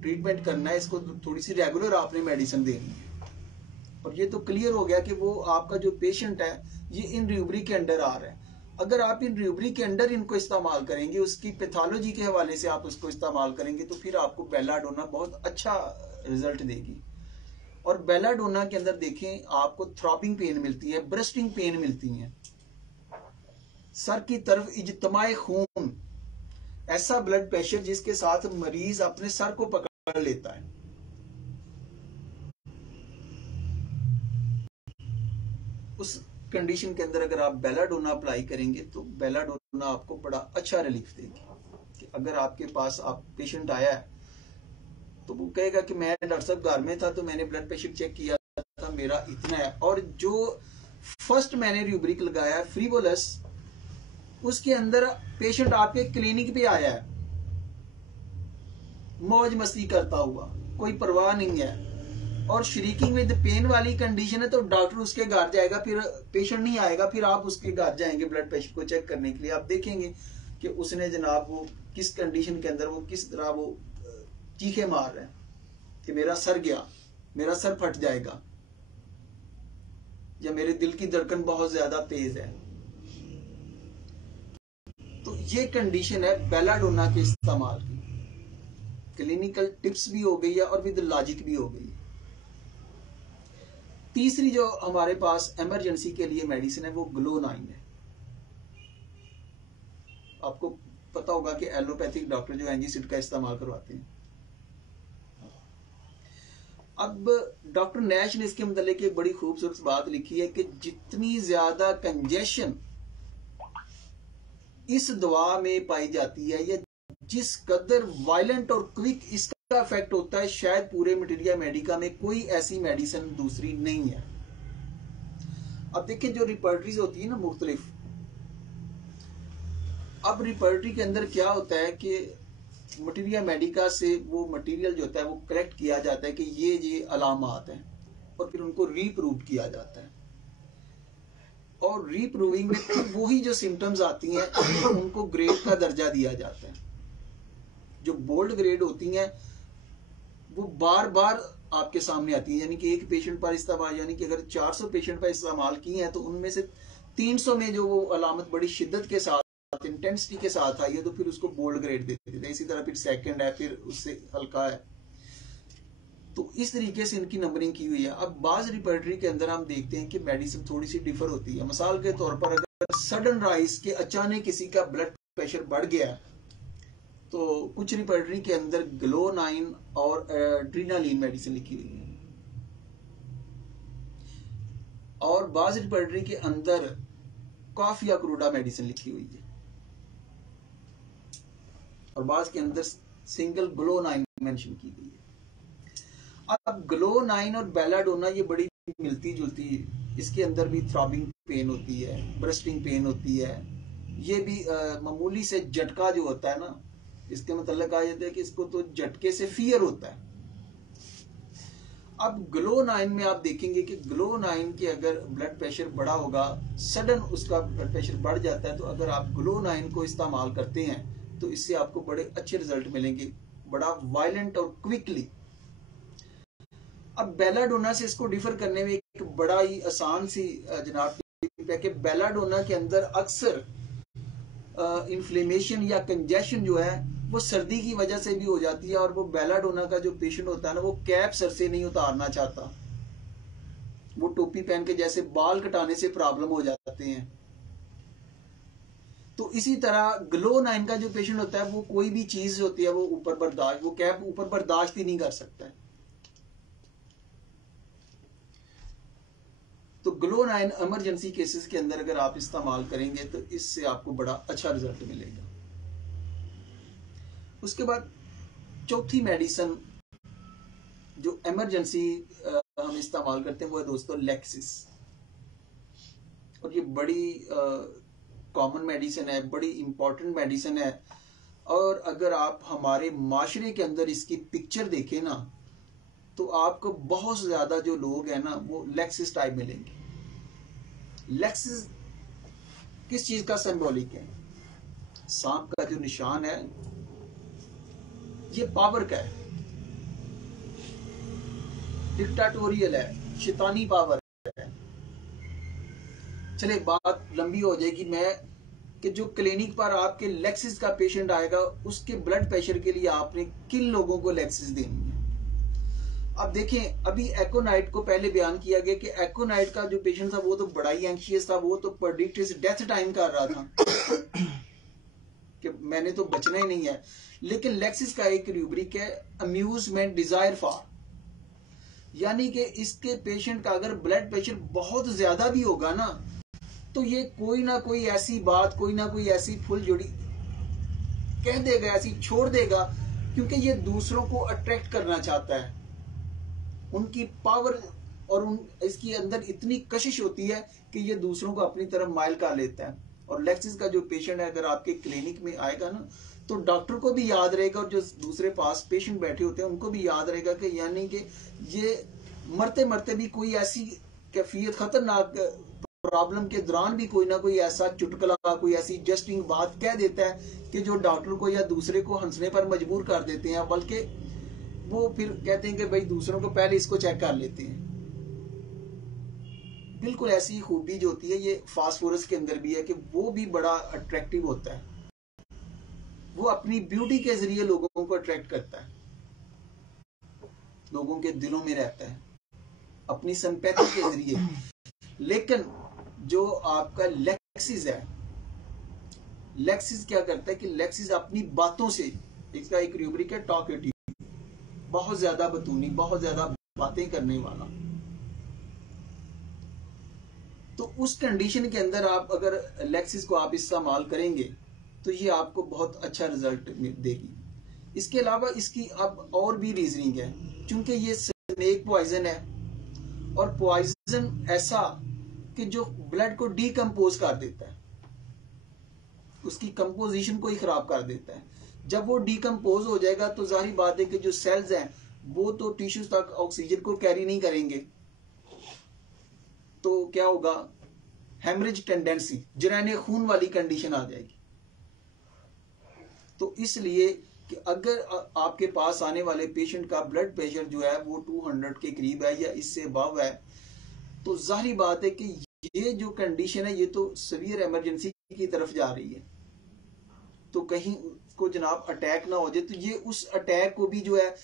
ट्रीटमेंट करना है, इसको थोड़ी सी रेगुलर आपने मेडिसिन देनी है। और ये तो क्लियर हो गया कि वो आपका जो पेशेंट है ये इन रिकवरी के अंडर आ रहा है। अगर आप इन रिकवरी के अंडर इनको इस्तेमाल करेंगे, उसकी पैथोलॉजी के हवाले से आप उसको इस्तेमाल करेंगे, तो फिर आपको बेलाडोना बहुत अच्छा रिजल्ट देगी। और बेलाडोना के अंदर देखें आपको थ्रॉबिंग पेन मिलती है, ब्रस्टिंग पेन मिलती है, सर की तरफ इज्तमाए खून, ऐसा ब्लड प्रेशर जिसके साथ मरीज अपने सर को पकड़ लेता है। उस कंडीशन के अंदर अगर आप बेलाडोना अप्लाई करेंगे तो बेलाडोना आपको बड़ा अच्छा रिलीफ देगी। कि अगर आपके पास आप पेशेंट आया है तो वो कहेगा कि मैं डॉक्टर साहब घर में था तो मैंने ब्लड प्रेशर चेक किया था, मेरा इतना है, और जो फर्स्ट मैंने रूब्रिक लगाया फ्रीवोलस, उसके अंदर पेशेंट आपके क्लिनिक पे आया है मौज मस्ती करता हुआ, कोई परवाह नहीं है, और श्रीकिंग विद पेन वाली कंडीशन है तो डॉक्टर उसके घर जाएगा, फिर पेशेंट नहीं आएगा, फिर आप उसके घर जाएंगे ब्लड प्रेशर को चेक करने के लिए। आप देखेंगे कि उसने जनाब वो किस कंडीशन के अंदर वो किस तरह वो चीखे मार रहे हैं कि मेरा सर गया, मेरा सर फट जाएगा, या मेरे दिल की धड़कन बहुत ज्यादा तेज है। तो ये कंडीशन है बेलाडोना के इस्तेमाल की। क्लिनिकल टिप्स भी हो गई है और विद लॉजिक भी हो गई। तीसरी जो हमारे पास इमरजेंसी के लिए मेडिसिन है वो ग्लो-9 है। आपको पता होगा कि एलोपैथिक डॉक्टर जो एंजीसिड का इस्तेमाल करवाते हैं। अब डॉक्टर नैश ने इसके मतलब एक बड़ी खूबसूरत बात लिखी है कि जितनी ज्यादा कंजेशन इस दवा में पाई जाती है या जिस कदर वायलेंट और क्विक इसका इफेक्ट होता है, शायद पूरे मटीरिया मेडिका में कोई ऐसी मेडिसिन दूसरी नहीं है। अब देखिए जो रिपर्टरीज होती है ना मुख्तलिफ, अब रिपर्टरी के अंदर क्या होता है कि मटीरिया मेडिका से वो मटीरियल जो होता है वो कलेक्ट किया जाता है कि ये अलामात हैं, और फिर उनको रीप्रूव किया जाता है, और रीप्रूविंग में फिर वही जो सिम्टम्स आती हैं उनको ग्रेड का दर्जा दिया जाता है। जो बोल्ड ग्रेड होती हैं वो बार बार आपके सामने आती है, यानी कि एक पेशेंट पर इस्तेमाल, यानी कि अगर 400 पेशेंट पर इस्तेमाल की हैं तो उनमें से 300 में जो वो अलामत बड़ी शिद्दत के साथ इंटेंसिटी के साथ आई है तो फिर उसको बोल्ड ग्रेड दे देते हैं। इसी तरह फिर सेकंड है, फिर उससे हल्का है, तो इस तरीके से इनकी नंबरिंग की हुई है। अब बाज रिपर्टरी के अंदर हम देखते हैं कि मेडिसिन थोड़ी सी डिफर होती है। मिसाल के तौर पर अगर सडन राइज के अचानक किसी का ब्लड प्रेशर बढ़ गया तो कुछ रिपर्टरी के अंदर ग्लो-9 और एड्रेनालिन मेडिसिन लिखी हुई है, और बाज रिपर्टरी के अंदर कॉफिया क्रूडा मेडिसिन लिखी हुई है, और बाज के अंदर सिंगल ग्लो-9 मेंशन की गई है। अब ग्लो-9 और बेलाडोना ये बड़ी मिलती जुलती है, इसके अंदर भी थ्रॉबिंग पेन होती है, ब्रस्टिंग पेन होती है, ये भी मामूली से झटका जो होता है ना, इसके मतलब कहा जाता है कि इसको तो झटके से फियर होता है। अब ग्लो-9 में आप देखेंगे कि ग्लो-9 के अगर ब्लड प्रेशर बढ़ा होगा, सडन उसका ब्लड प्रेशर बढ़ जाता है, तो अगर आप ग्लो-9 को इस्तेमाल करते हैं तो इससे आपको बड़े अच्छे रिजल्ट मिलेंगे, बड़ा वायलेंट और क्विकली। अब बेलाडोना से इसको डिफर करने में एक बड़ा ही आसान सी जनाब है कि बेलाडोना के अंदर अक्सर इन्फ्लेमेशन या कंजेशन जो है वो सर्दी की वजह से भी हो जाती है, और वो बेलाडोना का जो पेशेंट होता है ना वो कैप सर से नहीं उतारना चाहता, वो टोपी पहन के जैसे बाल कटाने से प्रॉब्लम हो जाते हैं। तो इसी तरह ग्लो-9 का जो पेशेंट होता है वो कोई भी चीज होती है वो ऊपर बर्दाश्त, वो कैप ऊपर बर्दाश्त ही नहीं कर सकता है। तो ग्लो-9 इमरजेंसी केसेस के अंदर अगर आप इस्तेमाल करेंगे तो इससे आपको बड़ा अच्छा रिजल्ट मिलेगा। उसके बाद चौथी मेडिसिन जो इमरजेंसी हम इस्तेमाल करते हैं वो है दोस्तों लेक्सिस, और ये बड़ी कॉमन मेडिसिन है, बड़ी इंपॉर्टेंट मेडिसिन है, और अगर आप हमारे माशरे के अंदर इसकी पिक्चर देखें ना तो आपको बहुत ज्यादा जो लोग हैं ना वो लेक्सिस टाइप मिलेंगे। लेक्सिस किस चीज का सिंबॉलिक है? सांप का जो निशान है ये पावर का है, डिक्टाटोरियल है, शैतानी पावर है। चले बात लंबी हो जाएगी। मैं कि जो क्लिनिक पर आपके लेक्सिस का पेशेंट आएगा उसके ब्लड प्रेशर के लिए आपने किन लोगों को लेक्सिस देनी है। अब देखें, अभी एकोनाइट को पहले बयान किया गया कि एकोनाइट का जो पेशेंट था वो तो बड़ा ही एंशियस था, वो तो प्रेडिक्ट डेथ टाइम कर रहा था कि मैंने तो बचना ही नहीं है। लेकिन लेक्सिस का एक रूब्रिक है अम्यूजमेंट डिजायर फॉर, यानी कि इसके पेशेंट का अगर ब्लड प्रेशर बहुत ज्यादा भी होगा ना तो ये कोई ना कोई ऐसी बात, कोई ना कोई ऐसी फुल जोड़ी कह देगा, ऐसी छोड़ देगा, क्योंकि ये दूसरों को अट्रैक्ट करना चाहता है। उनकी पावर और इसके अंदर इतनी कशिश होती है कि ये दूसरों को अपनी तरफ माइल का लेता है। और लेक्सिस का जो पेशेंट है अगर आपके क्लिनिक में आएगा ना तो डॉक्टर को भी याद रहेगा और जो दूसरे पास पेशेंट बैठे होते हैं उनको भी याद रहेगा कि यानी कि ये मरते मरते भी कोई ऐसी कैफियत, खतरनाक प्रॉब्लम के दौरान भी कोई ना कोई ऐसा चुटकुला, कोई ऐसी जस्टिंग बात कह देता है कि जो डॉक्टर को या दूसरे को हंसने पर मजबूर कर देते हैं, बल्कि वो फिर कहते हैं कि भाई दूसरों को पहले इसको चेक कर लेते हैं। बिल्कुल ऐसी खूबी जो होती है ये फास्फोरस के अंदर भी है कि वो भी बड़ा अट्रैक्टिव होता है। वो अपनी ब्यूटी के जरिए लोगों को अट्रैक्ट करता है, लोगों के दिलों में रहता है अपनी सिंपैथी के जरिए। लेकिन जो आपका लेक्सिस है, लेक्सिस क्या करता है कि लेक्सिस अपनी बातों से, इसका एक रूब्रिक है टॉकेटिव, बहुत ज्यादा बतूनी, बहुत ज्यादा बातें करने वाला। तो उस कंडीशन के अंदर आप अगर लेक्सिस को आप इस्तेमाल करेंगे तो ये आपको बहुत अच्छा रिजल्ट देगी। इसके अलावा इसकी अब और भी रीजनिंग है, क्योंकि ये स्नेक पॉइजन है और पॉइजन ऐसा कि जो ब्लड को डीकम्पोज कर देता है, उसकी कंपोजिशन को ही खराब कर देता है। जब वो डीकम्पोज हो जाएगा तो जाहिर बात है कि जो सेल्स हैं वो तो टिश्यूज तक ऑक्सीजन को कैरी नहीं करेंगे, तो क्या होगा, हेमरेज टेंडेंसी, जरैने खून वाली कंडीशन आ जाएगी। तो इसलिए कि अगर आपके पास आने वाले पेशेंट का ब्लड प्रेशर जो है वो 200 के करीब है या इससे अबव है, तो जाहिर बात है कि ये जो कंडीशन है ये तो सीवियर इमरजेंसी की तरफ जा रही है। तो कहीं को जनाब अटैक ना हो जाए, तो ये उस अटैक को भी जो है,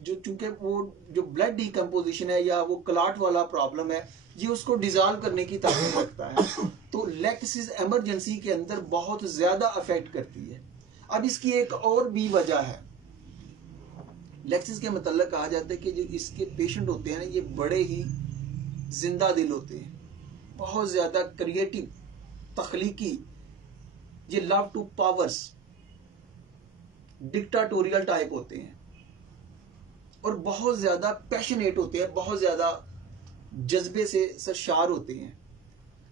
जो चूंकि वो जो ब्लड डिकम्पोजिशन है या वो क्लॉट वाला प्रॉब्लम है, ये उसको डिजॉल्व करने की ताकत रखता है। तो लेक्सिस इमरजेंसी के अंदर बहुत ज्यादा अफेक्ट करती है। अब इसकी एक और भी वजह है, लेक्सिस के मतलब कहा जाता है कि जो इसके पेशेंट होते हैं ना ये बड़े ही जिंदा दिल होते हैं, बहुत ज्यादा क्रिएटिव, तख्लीकी, ये लव टू पावर्स, डिक्टाटोरियल टाइप होते हैं और बहुत ज्यादा पैशनेट होते हैं, बहुत ज्यादा जज्बे से सरशार होते हैं।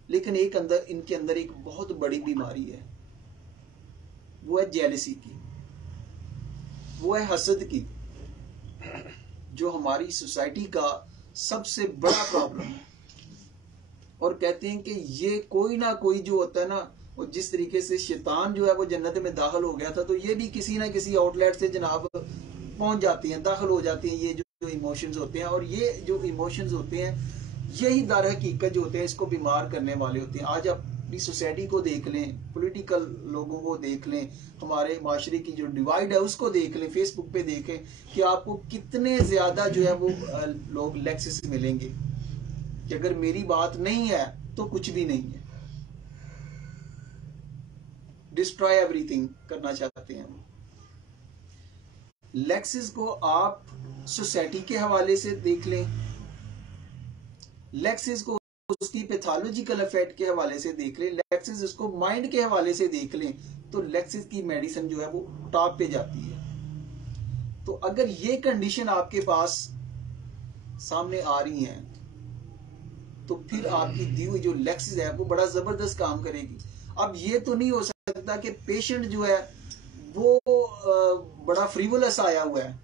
लेकिन इनके अंदर एक बहुत बड़ी बीमारी है, वो है जेलसी की, वो है हसद की, जो हमारी सोसाइटी का सबसे बड़ा प्रॉब्लम है। और कहते हैं कि ये कोई ना कोई जो होता है ना, और जिस तरीके से शैतान जो है वो जन्नत में दाखिल हो गया था, तो ये भी किसी ना किसी आउटलेट से जनाब पहुंच जाती हैं, दाखिल हो जाती हैं ये जो इमोशंस होते हैं। और ये जो इमोशंस होते हैं यही दर हकीकत जो होते हैं इसको बीमार करने वाले होते हैं। आज आप अपनी सोसाइटी को देख लें, पॉलिटिकल लोगों को देख लें, हमारे माशरे की जो डिवाइड है उसको देख लें, फेसबुक पे देखें कि आपको कितने ज्यादा जो है वो लोग लेक्सिस मिलेंगे कि अगर मेरी बात नहीं है तो कुछ भी नहीं है, डिस्ट्रॉय एवरीथिंग करना चाहते हैं। लेक्सिस को आप सोसाइटी के हवाले से देख लें, लेक्सिस को उसकी पैथोलॉजिकल इफेक्ट के हवाले से देख लें, लेक्सिस उसको माइंड के हवाले से देख लें, तो लेक्सिस की मेडिसिन जो है वो टॉप पे जाती है। तो अगर ये कंडीशन आपके पास सामने आ रही है तो फिर आपकी दी हुई जो लेक्सिस है वो बड़ा जबरदस्त काम करेगी। अब ये तो नहीं हो सकता कि पेशेंट जो है वो बड़ा फ्रीवुलस आया हुआ है,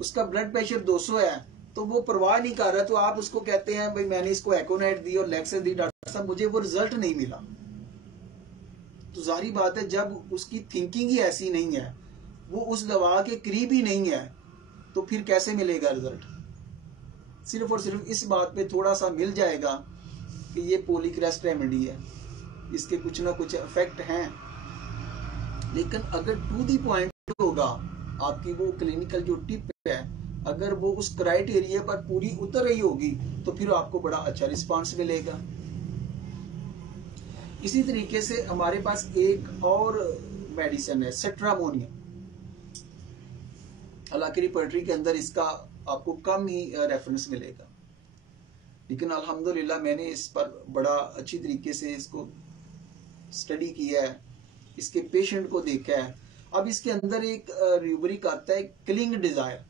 उसका ब्लड प्रेशर 200 है तो वो परवाह नहीं कर रहा, तो आप उसको कहते हैं भाई मैंने इसको एकोनाइट दी और लेक्सिस दी, डॉक्टर साहब मुझे वो रिजल्ट नहीं मिला। तो जाहिर बात है जब उसकी थिंकिंग ही ऐसी नहीं है, वो उस दवा के करीब ही नहीं है, तो फिर कैसे मिलेगा रिजल्ट। सिर्फ और सिर्फ इस बात पे थोड़ा सा मिल जाएगा कि ये पॉलीक्रेस्ट रेमेडी है, इसके कुछ ना कुछ इफेक्ट हैं, लेकिन अगर टू दी पॉइंट होगा आपकी वो क्लिनिकल जो टिप है, अगर वो उस क्राइटेरिया पर पूरी उतर रही होगी तो फिर आपको बड़ा अच्छा रिस्पांस मिलेगा। इसी तरीके से हमारे पास एक और मेडिसिन है सेट्रामोनियम। हालांकि रिपर्टरी के अंदर इसका आपको कम ही रेफरेंस मिलेगा, लेकिन अल्हम्दुलिल्लाह मैंने इस पर बड़ा अच्छी तरीके से इसको स्टडी किया है, इसके पेशेंट को देखा है। अब इसके अंदर एक रूब्रिक आता है किलिंग डिजायर।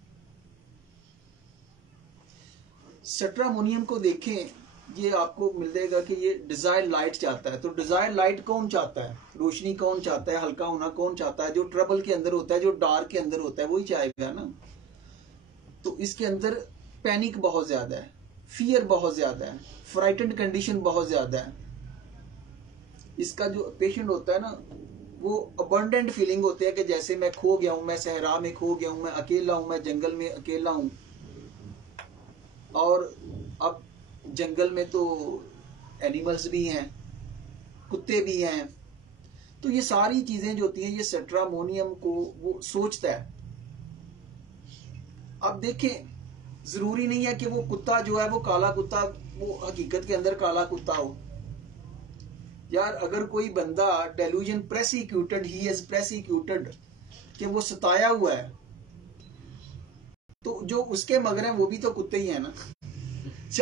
सेट्रामोनियम को देखें, ये आपको मिल जाएगा कि ये डिजायर लाइट चाहता है। तो डिजायर लाइट कौन चाहता है? रोशनी कौन चाहता है? हल्का होना कौन चाहता है? जो ट्रबल के अंदर होता है, जो डार्क के अंदर होता है, वही चाहेगा ना। तो इसके अंदर पैनिक बहुत ज्यादा है, फियर बहुत ज्यादा है, फ्राइटेंड कंडीशन बहुत ज्यादा है। इसका जो पेशेंट होता है ना, वो अबंडेंट फीलिंग होती है कि जैसे मैं खो गया हूं, मैं सहरा में खो गया हूं, मैं अकेला हूं, मैं जंगल में अकेला हूं। और अब जंगल में तो एनिमल्स भी हैं, कुत्ते भी हैं। तो ये सारी चीजें जो होती हैं, ये सेट्रामोनियम को वो सोचता है। अब देखें, जरूरी नहीं है कि वो कुत्ता जो है वो काला कुत्ता वो हकीकत के अंदर काला कुत्ता हो। यार अगर कोई बंदा डेल्यूजन प्रेसिक्यूटेड, ही इज प्रेसिक्यूटेड, कि वो सताया हुआ है, तो जो उसके मगर हैं वो भी तो कुत्ते ही हैं ना।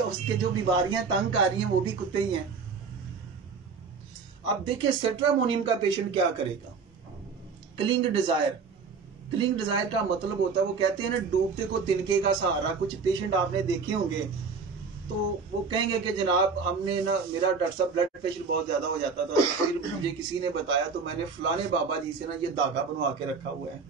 उसके जो बीमारियां तंग आ रही हैं वो भी कुत्ते ही हैं। अब देखिए सेट्रामोनियम का पेशेंट क्या करेगा। क्लिंग डिजायर, क्लिंग डिजायर का मतलब होता है, वो कहते हैं ना डूबते को तिनके का सहारा। कुछ पेशेंट आपने देखे होंगे तो वो कहेंगे कि जनाब हमने ना, मेरा डॉक्टर साहब ब्लड प्रेशर बहुत ज्यादा हो जाता था, तो फिर मुझे किसी ने बताया तो मैंने फलाने बाबा जी से ना ये धागा बनवा के रखा हुआ है,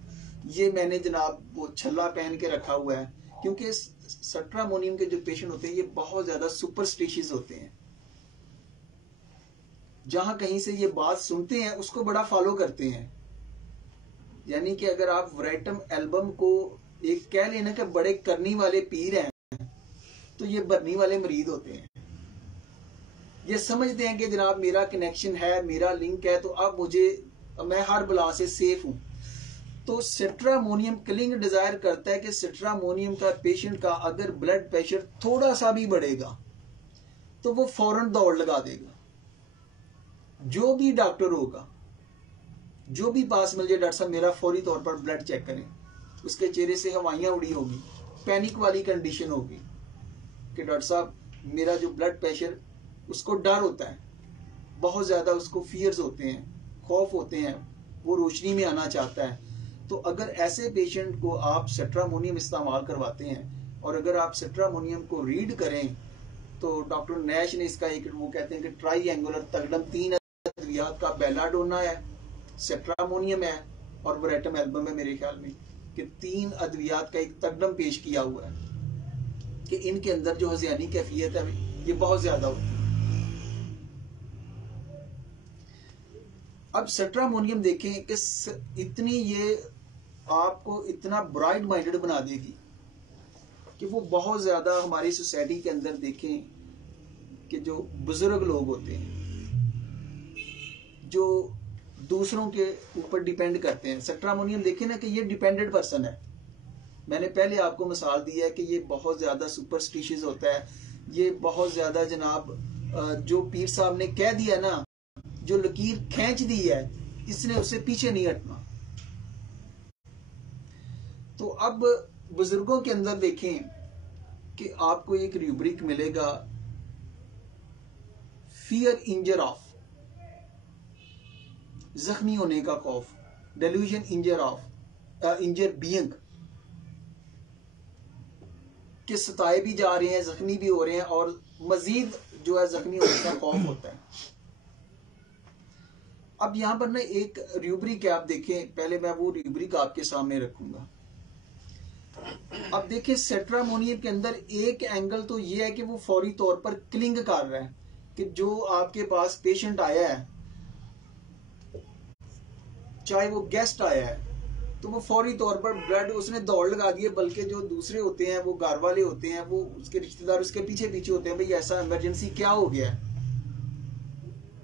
ये मैंने जनाब वो छल्ला पहन के रखा हुआ है। क्योंकि सेट्रामोनियम के जो पेशेंट होते हैं ये बहुत ज्यादा सुपरस्टिशियस होते हैं। जहां कहीं से ये बात सुनते हैं उसको बड़ा फॉलो करते हैं। यानी कि अगर आप वैरेटम एल्बम को एक कह लेना कि बड़े करनी वाले पीर हैं, तो ये भरनी वाले मरीद होते हैं। ये समझते हैं कि जनाब मेरा कनेक्शन है, मेरा लिंक है, तो अब मैं हर बला से सेफ हूं। तो सेट्रामोनियम क्लिंग डिजायर करता है कि सेट्रामोनियम का पेशेंट का अगर ब्लड प्रेशर थोड़ा सा भी बढ़ेगा तो वो फौरन दौड़ लगा देगा। जो भी डॉक्टर होगा, जो भी पास मिल जाए, डॉक्टर साहब मेरा फौरी तौर पर ब्लड चेक करें, उसके चेहरे से हवाइयां उड़ी होगी, पैनिक वाली कंडीशन होगी कि डॉक्टर साहब मेरा जो ब्लड प्रेशर, उसको डर होता है बहुत ज्यादा, उसको फियर्स होते हैं, खौफ होते हैं, वो रोशनी में आना चाहता है। तो अगर ऐसे पेशेंट को आप सेट्रामोनियम इस्तेमाल करवाते हैं, और अगर आप सेट्रामोनियम को रीड करें, तो डॉक्टर नैश ने इसका एक, वो कहते हैं कि ट्राई एंगुलर तगड़म 3 अद्वियात का बेलाडोना है, सेट्रामोनियम है और वैरेटम एल्बम है, मेरे ख्याल में कि 3 अद्वियात का एक तगड़म पेश किया हुआ है कि इनके अंदर जो हज़ियानी कैफियत है ये बहुत ज्यादा होती है। अब सेट्रामोनियम देखें कि इतनी ये आपको इतना ब्राइट माइंडेड बना देगी कि वो बहुत ज्यादा हमारी सोसाइटी के अंदर देखें कि जो बुजुर्ग लोग होते हैं, जो दूसरों के ऊपर डिपेंड करते हैं। सेट्रामोनियम देखें ना कि ये डिपेंडेंट पर्सन है। मैंने पहले आपको मिसाल दी है कि ये बहुत ज्यादा सुपरस्टिशियस होता है। ये बहुत ज्यादा जनाब, जो पीर साहब ने कह दिया ना, जो लकीर खींच दी है, इसने उससे पीछे नहीं हटना। तो अब बुजुर्गों के अंदर देखें कि आपको एक रूब्रिक मिलेगा, फियर इंजर ऑफ, जख्मी होने का खौफ, delusion injure of injure being, कि सताए भी जा रहे हैं, जख्मी भी हो रहे हैं, और मजीद जो है जख्मी होने का खौफ होता है। अब यहां पर ना एक रूब्रिक है, आप देखें, पहले मैं वो रूब्रिक आपके सामने रखूंगा। अब देखिए सेट्रामोनियम के अंदर एक एंगल तो ये है कि वो फौरी तौर पर क्लिंग कर रहा है कि जो आपके पास पेशेंट आया है, चाहे वो गेस्ट आया है, तो वो फौरी तौर पर ब्लड उसने दौड़ लगा दी है, बल्कि जो दूसरे होते हैं वो घर वाले होते हैं, वो उसके रिश्तेदार उसके पीछे पीछे होते हैं, भाई ऐसा इमरजेंसी क्या हो गया है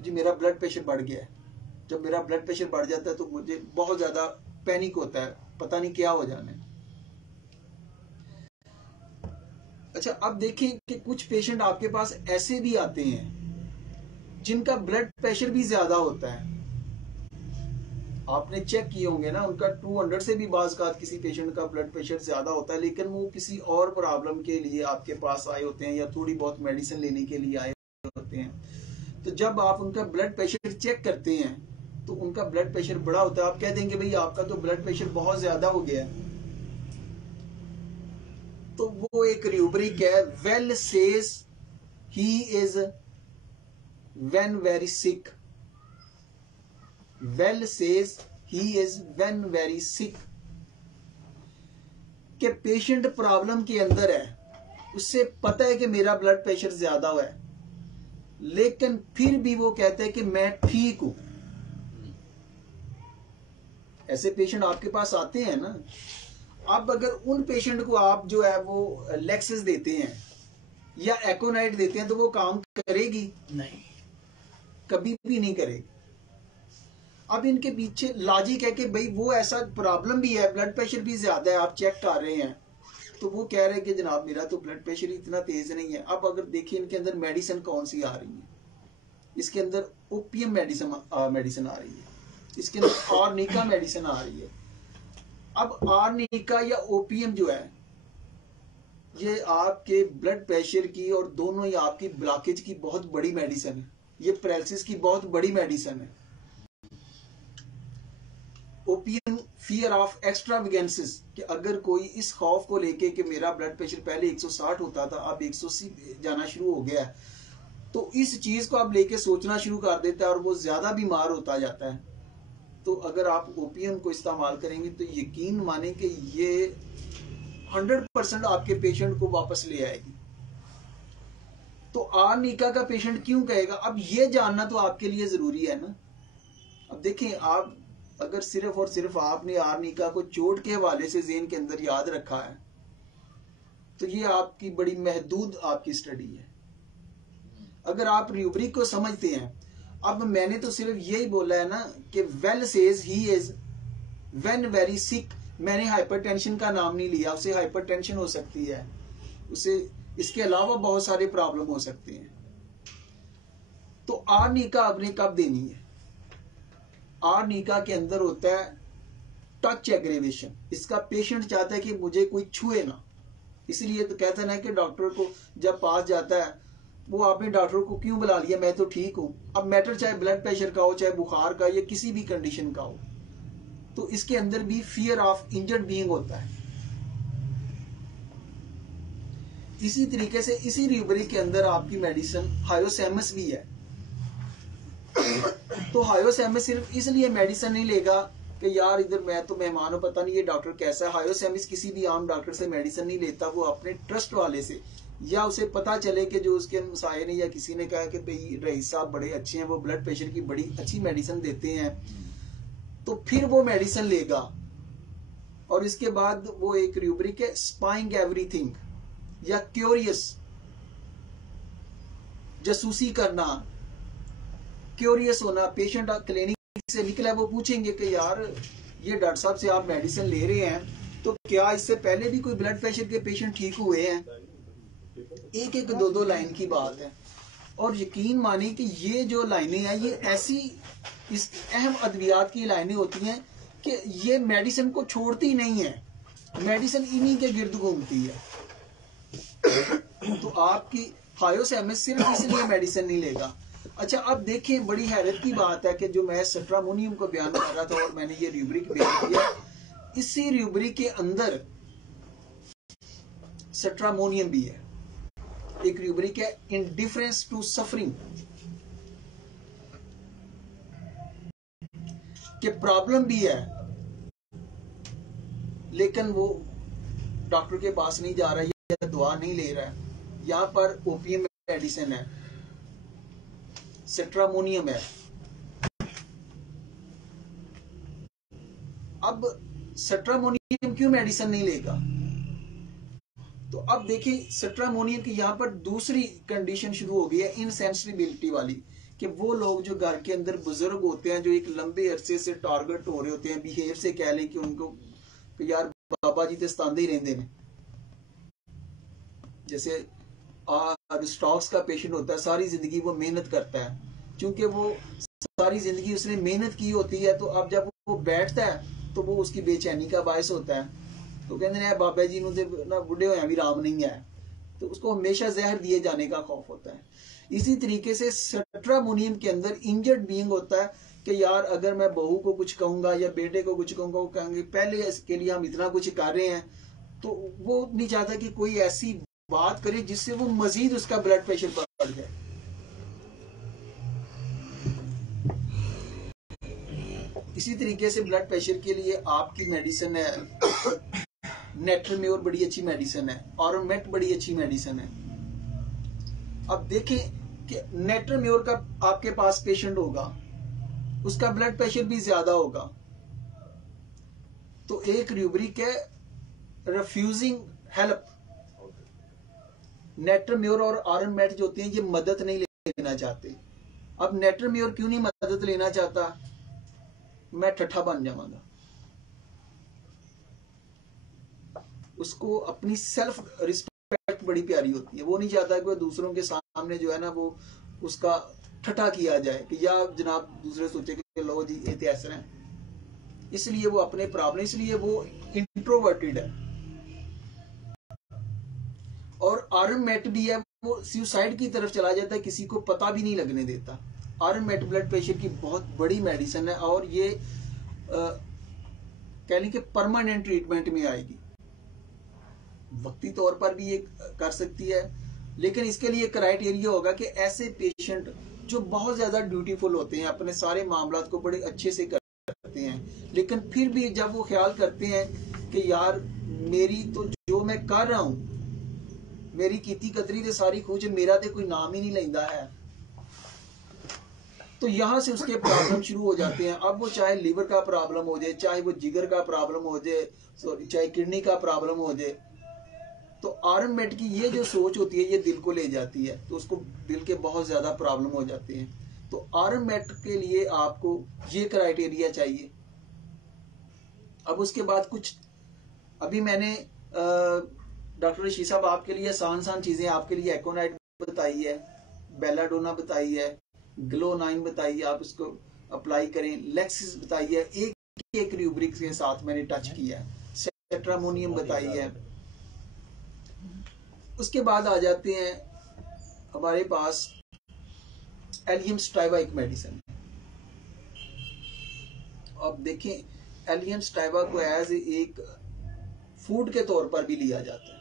जी, मेरा ब्लड प्रेशर बढ़ गया है। जब मेरा ब्लड प्रेशर बढ़ जाता है तो मुझे बहुत ज्यादा पैनिक होता है, पता नहीं क्या हो जाना है। अच्छा, अब देखें कि कुछ पेशेंट आपके पास ऐसे भी आते हैं जिनका ब्लड प्रेशर भी ज्यादा होता है। आपने चेक किए होंगे ना, उनका 200 से भी बाज़ किसी पेशेंट का ब्लड प्रेशर ज्यादा होता है, लेकिन वो किसी और प्रॉब्लम के लिए आपके पास आए होते हैं या थोड़ी बहुत मेडिसिन लेने के लिए आए होते हैं। तो जब आप उनका ब्लड प्रेशर चेक करते हैं तो उनका ब्लड प्रेशर बड़ा होता है। आप कह देंगे भाई आपका तो ब्लड प्रेशर बहुत ज्यादा हो गया है, तो वो एक रूब्रिक है, well says he is when very sick. Well says he is when very sick, के पेशेंट प्रॉब्लम के अंदर है, उससे पता है कि मेरा ब्लड प्रेशर ज्यादा हुआ है, लेकिन फिर भी वो कहता है कि मैं ठीक हूं। ऐसे पेशेंट आपके पास आते हैं ना। अब अगर उन पेशेंट को आप जो है वो लेक्सिस देते हैं या एकोनाइट देते हैं तो वो काम करेगी? नहीं, कभी भी नहीं करेगी। अब इनके पीछे लॉजिक है कि भाई वो ऐसा प्रॉब्लम भी है, ब्लड प्रेशर भी ज्यादा है, आप चेक कर रहे हैं, तो वो कह रहे हैं कि जनाब मेरा तो ब्लड प्रेशर इतना तेज नहीं है। अब अगर देखिए इनके अंदर मेडिसिन कौन सी आ रही है, इसके अंदर ओपियम मेडिसिन आ रही है, इसके अंदर आर्निका मेडिसिन आ रही है। अब आर्निका या ओपियम जो है ये आपके ब्लड प्रेशर की और दोनों ही आपकी ब्लॉकेज की बहुत बड़ी मेडिसिन है, ये पैरालिसिस की बहुत बड़ी मेडिसिन है। ओपियम फियर ऑफ एक्स्ट्रावेगेंसेस, कि अगर कोई इस खौफ को लेके कि मेरा ब्लड प्रेशर पहले 160 होता था अब 180 जाना शुरू हो गया है, तो इस चीज को आप लेके सोचना शुरू कर देता है और वो ज्यादा बीमार होता जाता है। तो अगर आप ओपियम को इस्तेमाल करेंगे तो यकीन माने कि ये 100% आपके पेशेंट को वापस ले आएगी। तो आर्निका का पेशेंट क्यों कहेगा? अब ये जानना तो आपके लिए जरूरी है ना। अब देखें, आप अगर सिर्फ और सिर्फ आपने आर्निका को चोट के हवाले से ज़हन के अंदर याद रखा है तो ये आपकी बड़ी महदूद आपकी स्टडी है। अगर आप रूब्रिक को समझते हैं, अब मैंने तो सिर्फ यही बोला है ना कि well says he is when very sick. मैंने हाइपरटेंशन का नाम नहीं लिया, उसे हाइपरटेंशन हो सकती है, उसे इसके अलावा बहुत सारे प्रॉब्लम हो सकते हैं। तो आर्निका आपने कब देनी है? आर्निका के अंदर होता है टच एग्रेवेशन। इसका पेशेंट चाहता है कि मुझे कोई छुए ना, इसलिए तो कहते हैं ना कि डॉक्टर को जब पास जाता है वो आपने डॉक्टर को क्यों बुला लिया, मैं तो ठीक हूं। अब मैटर चाहे ब्लड प्रेशर का हो, चाहे बुखार का, या किसी भी कंडीशन का हो, तो इसके अंदर भी फियर ऑफ इंजर्ड बीइंग होता है। इसी तरीके से इसी रूब्रिक के अंदर आपकी मेडिसिन हायोसेमस भी है। तो हायोसेमस सिर्फ इसलिए मेडिसिन नहीं लेगा कि यार इधर मैं तो मेहमान हूं, पता नहीं ये डॉक्टर कैसा है। हायोसेमस किसी भी आम डॉक्टर से मेडिसिन नहीं लेता, वो अपने ट्रस्ट वाले से, या उसे पता चले कि जो उसके हमसाये ने या किसी ने कहा कि भाई रईस साहब बड़े अच्छे हैं, वो ब्लड प्रेशर की बड़ी अच्छी मेडिसिन देते हैं, तो फिर वो मेडिसिन लेगा। और इसके बाद वो एक रूब्रिक है स्पाइंग एवरीथिंग या क्यूरियस, जासूसी करना, क्यूरियस होना। पेशेंट क्लिनिक से निकला, वो पूछेंगे कि यार ये डॉक्टर साहब से आप मेडिसिन ले रहे हैं तो क्या इससे पहले भी कोई ब्लड प्रेशर के पेशेंट ठीक हुए हैं? एक एक दो दो लाइन की बात है। और यकीन मानिए कि ये जो लाइनें हैं ये ऐसी इस अहम अद्वियात की लाइनें होती हैं कि ये मेडिसिन को छोड़ती नहीं है, मेडिसिन इन्हीं के गिर्द घूमती है। तो आपकी हायोसेमस सिर्फ इसलिए मेडिसिन नहीं लेगा। अच्छा, अब देखिए बड़ी हैरत की बात है कि जो मैं सट्रामोनियम को बयान कर रहा था और मैंने ये रूब्रिक बयान किया, इसी रूब्रिक के अंदर सट्रामोनियम भी है। एक रूब्रिक है इंडिफरेंस टू सफरिंग, कि प्रॉब्लम भी है लेकिन वो डॉक्टर के पास नहीं जा रहा है या दवा नहीं ले रहा है। यहां पर ओपियम मेडिसिन है, सेट्रामोनियम है। अब स्ट्रामोनियम क्यों मेडिसिन नहीं लेगा? तो अब देखिए स्ट्रामोनियम की यहाँ पर दूसरी कंडीशन शुरू हो गई है इनसेंसिटिविलिटी वाली, कि वो लोग जो घर के अंदर बुजुर्ग होते हैं, जो एक लंबे अरसे से टारगेट हो रहे होते हैं, बिहेव से कह लें कि उनको कि यार बाबा जी तो सतांदे ही रहते हैं। जैसे स्टॉक्स का पेशेंट होता है, सारी जिंदगी वो मेहनत करता है, क्योंकि वो सारी जिंदगी उसने मेहनत की होती है, तो अब जब वो बैठता है तो वो उसकी बेचैनी का बायस होता है। तो कहते हैं बाबा जी ना बुढ़े होया भी राम नहीं है, तो उसको हमेशा जहर दिए जाने का खौफ होता है। इसी तरीके से स्ट्रामोनियम के अंदर इंजर्ड बीइंग होता है कि यार अगर मैं बहू को कुछ कहूंगा या बेटे को कुछ कहूंगा, वो कहेंगे पहले इसके लिए हम इतना कुछ कर रहे हैं, तो वो नहीं चाहता कि कोई ऐसी बात करे जिससे वो मजीद उसका ब्लड प्रेशर बढ़ जाए। इसी तरीके से ब्लड प्रेशर के लिए आपकी मेडिसिन है नेट्रम्योर, बड़ी अच्छी मेडिसिन है, ऑरोमेट बड़ी अच्छी मेडिसिन है। अब देखें कि नेट्रम्योर का आपके पास पेशेंट होगा, उसका ब्लड प्रेशर भी ज्यादा होगा, तो एक रूब्रिक है रिफ्यूजिंग हेल्प। नेट्रम्योर और ऑरोमेट जो होते हैं ये मदद नहीं लेना चाहते। अब नेट्रम्योर क्यों नहीं मदद लेना चाहता? मैं ठट्ठा बन जाऊंगा। उसको अपनी सेल्फ रिस्पेक्ट बड़ी प्यारी होती है, वो नहीं चाहता कि वो दूसरों के सामने जो है ना वो उसका ठट्ठा किया जाए कि या जनाब दूसरे सोचे कि लो जी ये तो ऐसा है। इसलिए वो अपने प्रॉब्लम, इसलिए वो इंट्रोवर्टेड है। और आर्मेट भी है, वो सुसाइड की तरफ चला जाता है, किसी को पता भी नहीं लगने देता। आर्मेट ब्लड प्रेशर की बहुत बड़ी मेडिसिन है और ये कह लें कि परमानेंट ट्रीटमेंट में आएगी। वक्ती तौर पर भी ये कर सकती है, लेकिन इसके लिए क्राइटेरिया होगा कि ऐसे पेशेंट जो बहुत ज्यादा ड्यूटीफुल होते हैं, अपने सारे मामलात को बड़े अच्छे से करते हैं, लेकिन फिर भी जब वो ख्याल करते हैं कि यार मेरी तो जो मैं कर रहा हूं, मेरी कीती कतरी ते सारी खूज, मेरा तो कोई नाम ही नहीं लेंदा है, तो यहां से उसके प्रॉब्लम शुरू हो जाते हैं। अब वो चाहे लीवर का प्रॉब्लम हो जाए, चाहे वो जिगर का प्रॉब्लम हो जाए, चाहे किडनी का प्रॉब्लम हो जाए, तो आर्मेट की ये जो सोच होती है ये दिल को ले जाती है, तो उसको दिल के बहुत ज्यादा प्रॉब्लम हो जाते हैं। तो आर्मेट के लिए आपको ये क्राइटेरिया चाहिए। अब उसके बाद कुछ अभी मैंने डॉक्टर रशीद साहब आपके लिए आसान चीजें आपके लिए एकोनाइट बताई है, बेलाडोना बताई है, ग्लो 9 बताई है, आप इसको अप्लाई करें, लेक्सिस बताई है, एक रूब्रिक के साथ मैंने टच किया है, सेट्रामोनियम बताई है। उसके बाद आ जाते हैं हमारे पास एलियम स्टाइवा एक मेडिसिन। अब देखें एलियम स्टाइवा को एज एक फूड के तौर पर भी लिया जाता है,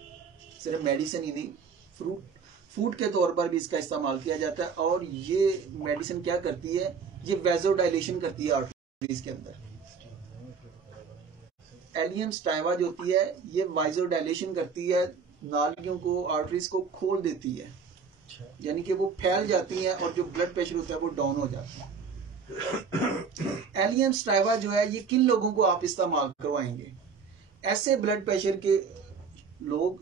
सिर्फ मेडिसिन ही नहीं, फूड के तौर पर भी इसका इस्तेमाल किया जाता है। और ये मेडिसिन क्या करती है, ये वेजोडाइलेशन करती है आर्टरीज के अंदर। एलियम स्टाइवा जो होती है ये वाइजोडाइलेशन करती है, नालियों को, आर्टरीज को खोल देती है, यानी कि वो फैल जाती हैं और जो ब्लड प्रेशर होता है वो डाउन हो जाता है। एलियम स्टाइवा जो है ये किन लोगों को आप इस्तेमाल करवाएंगे? ऐसे ब्लड प्रेशर के लोग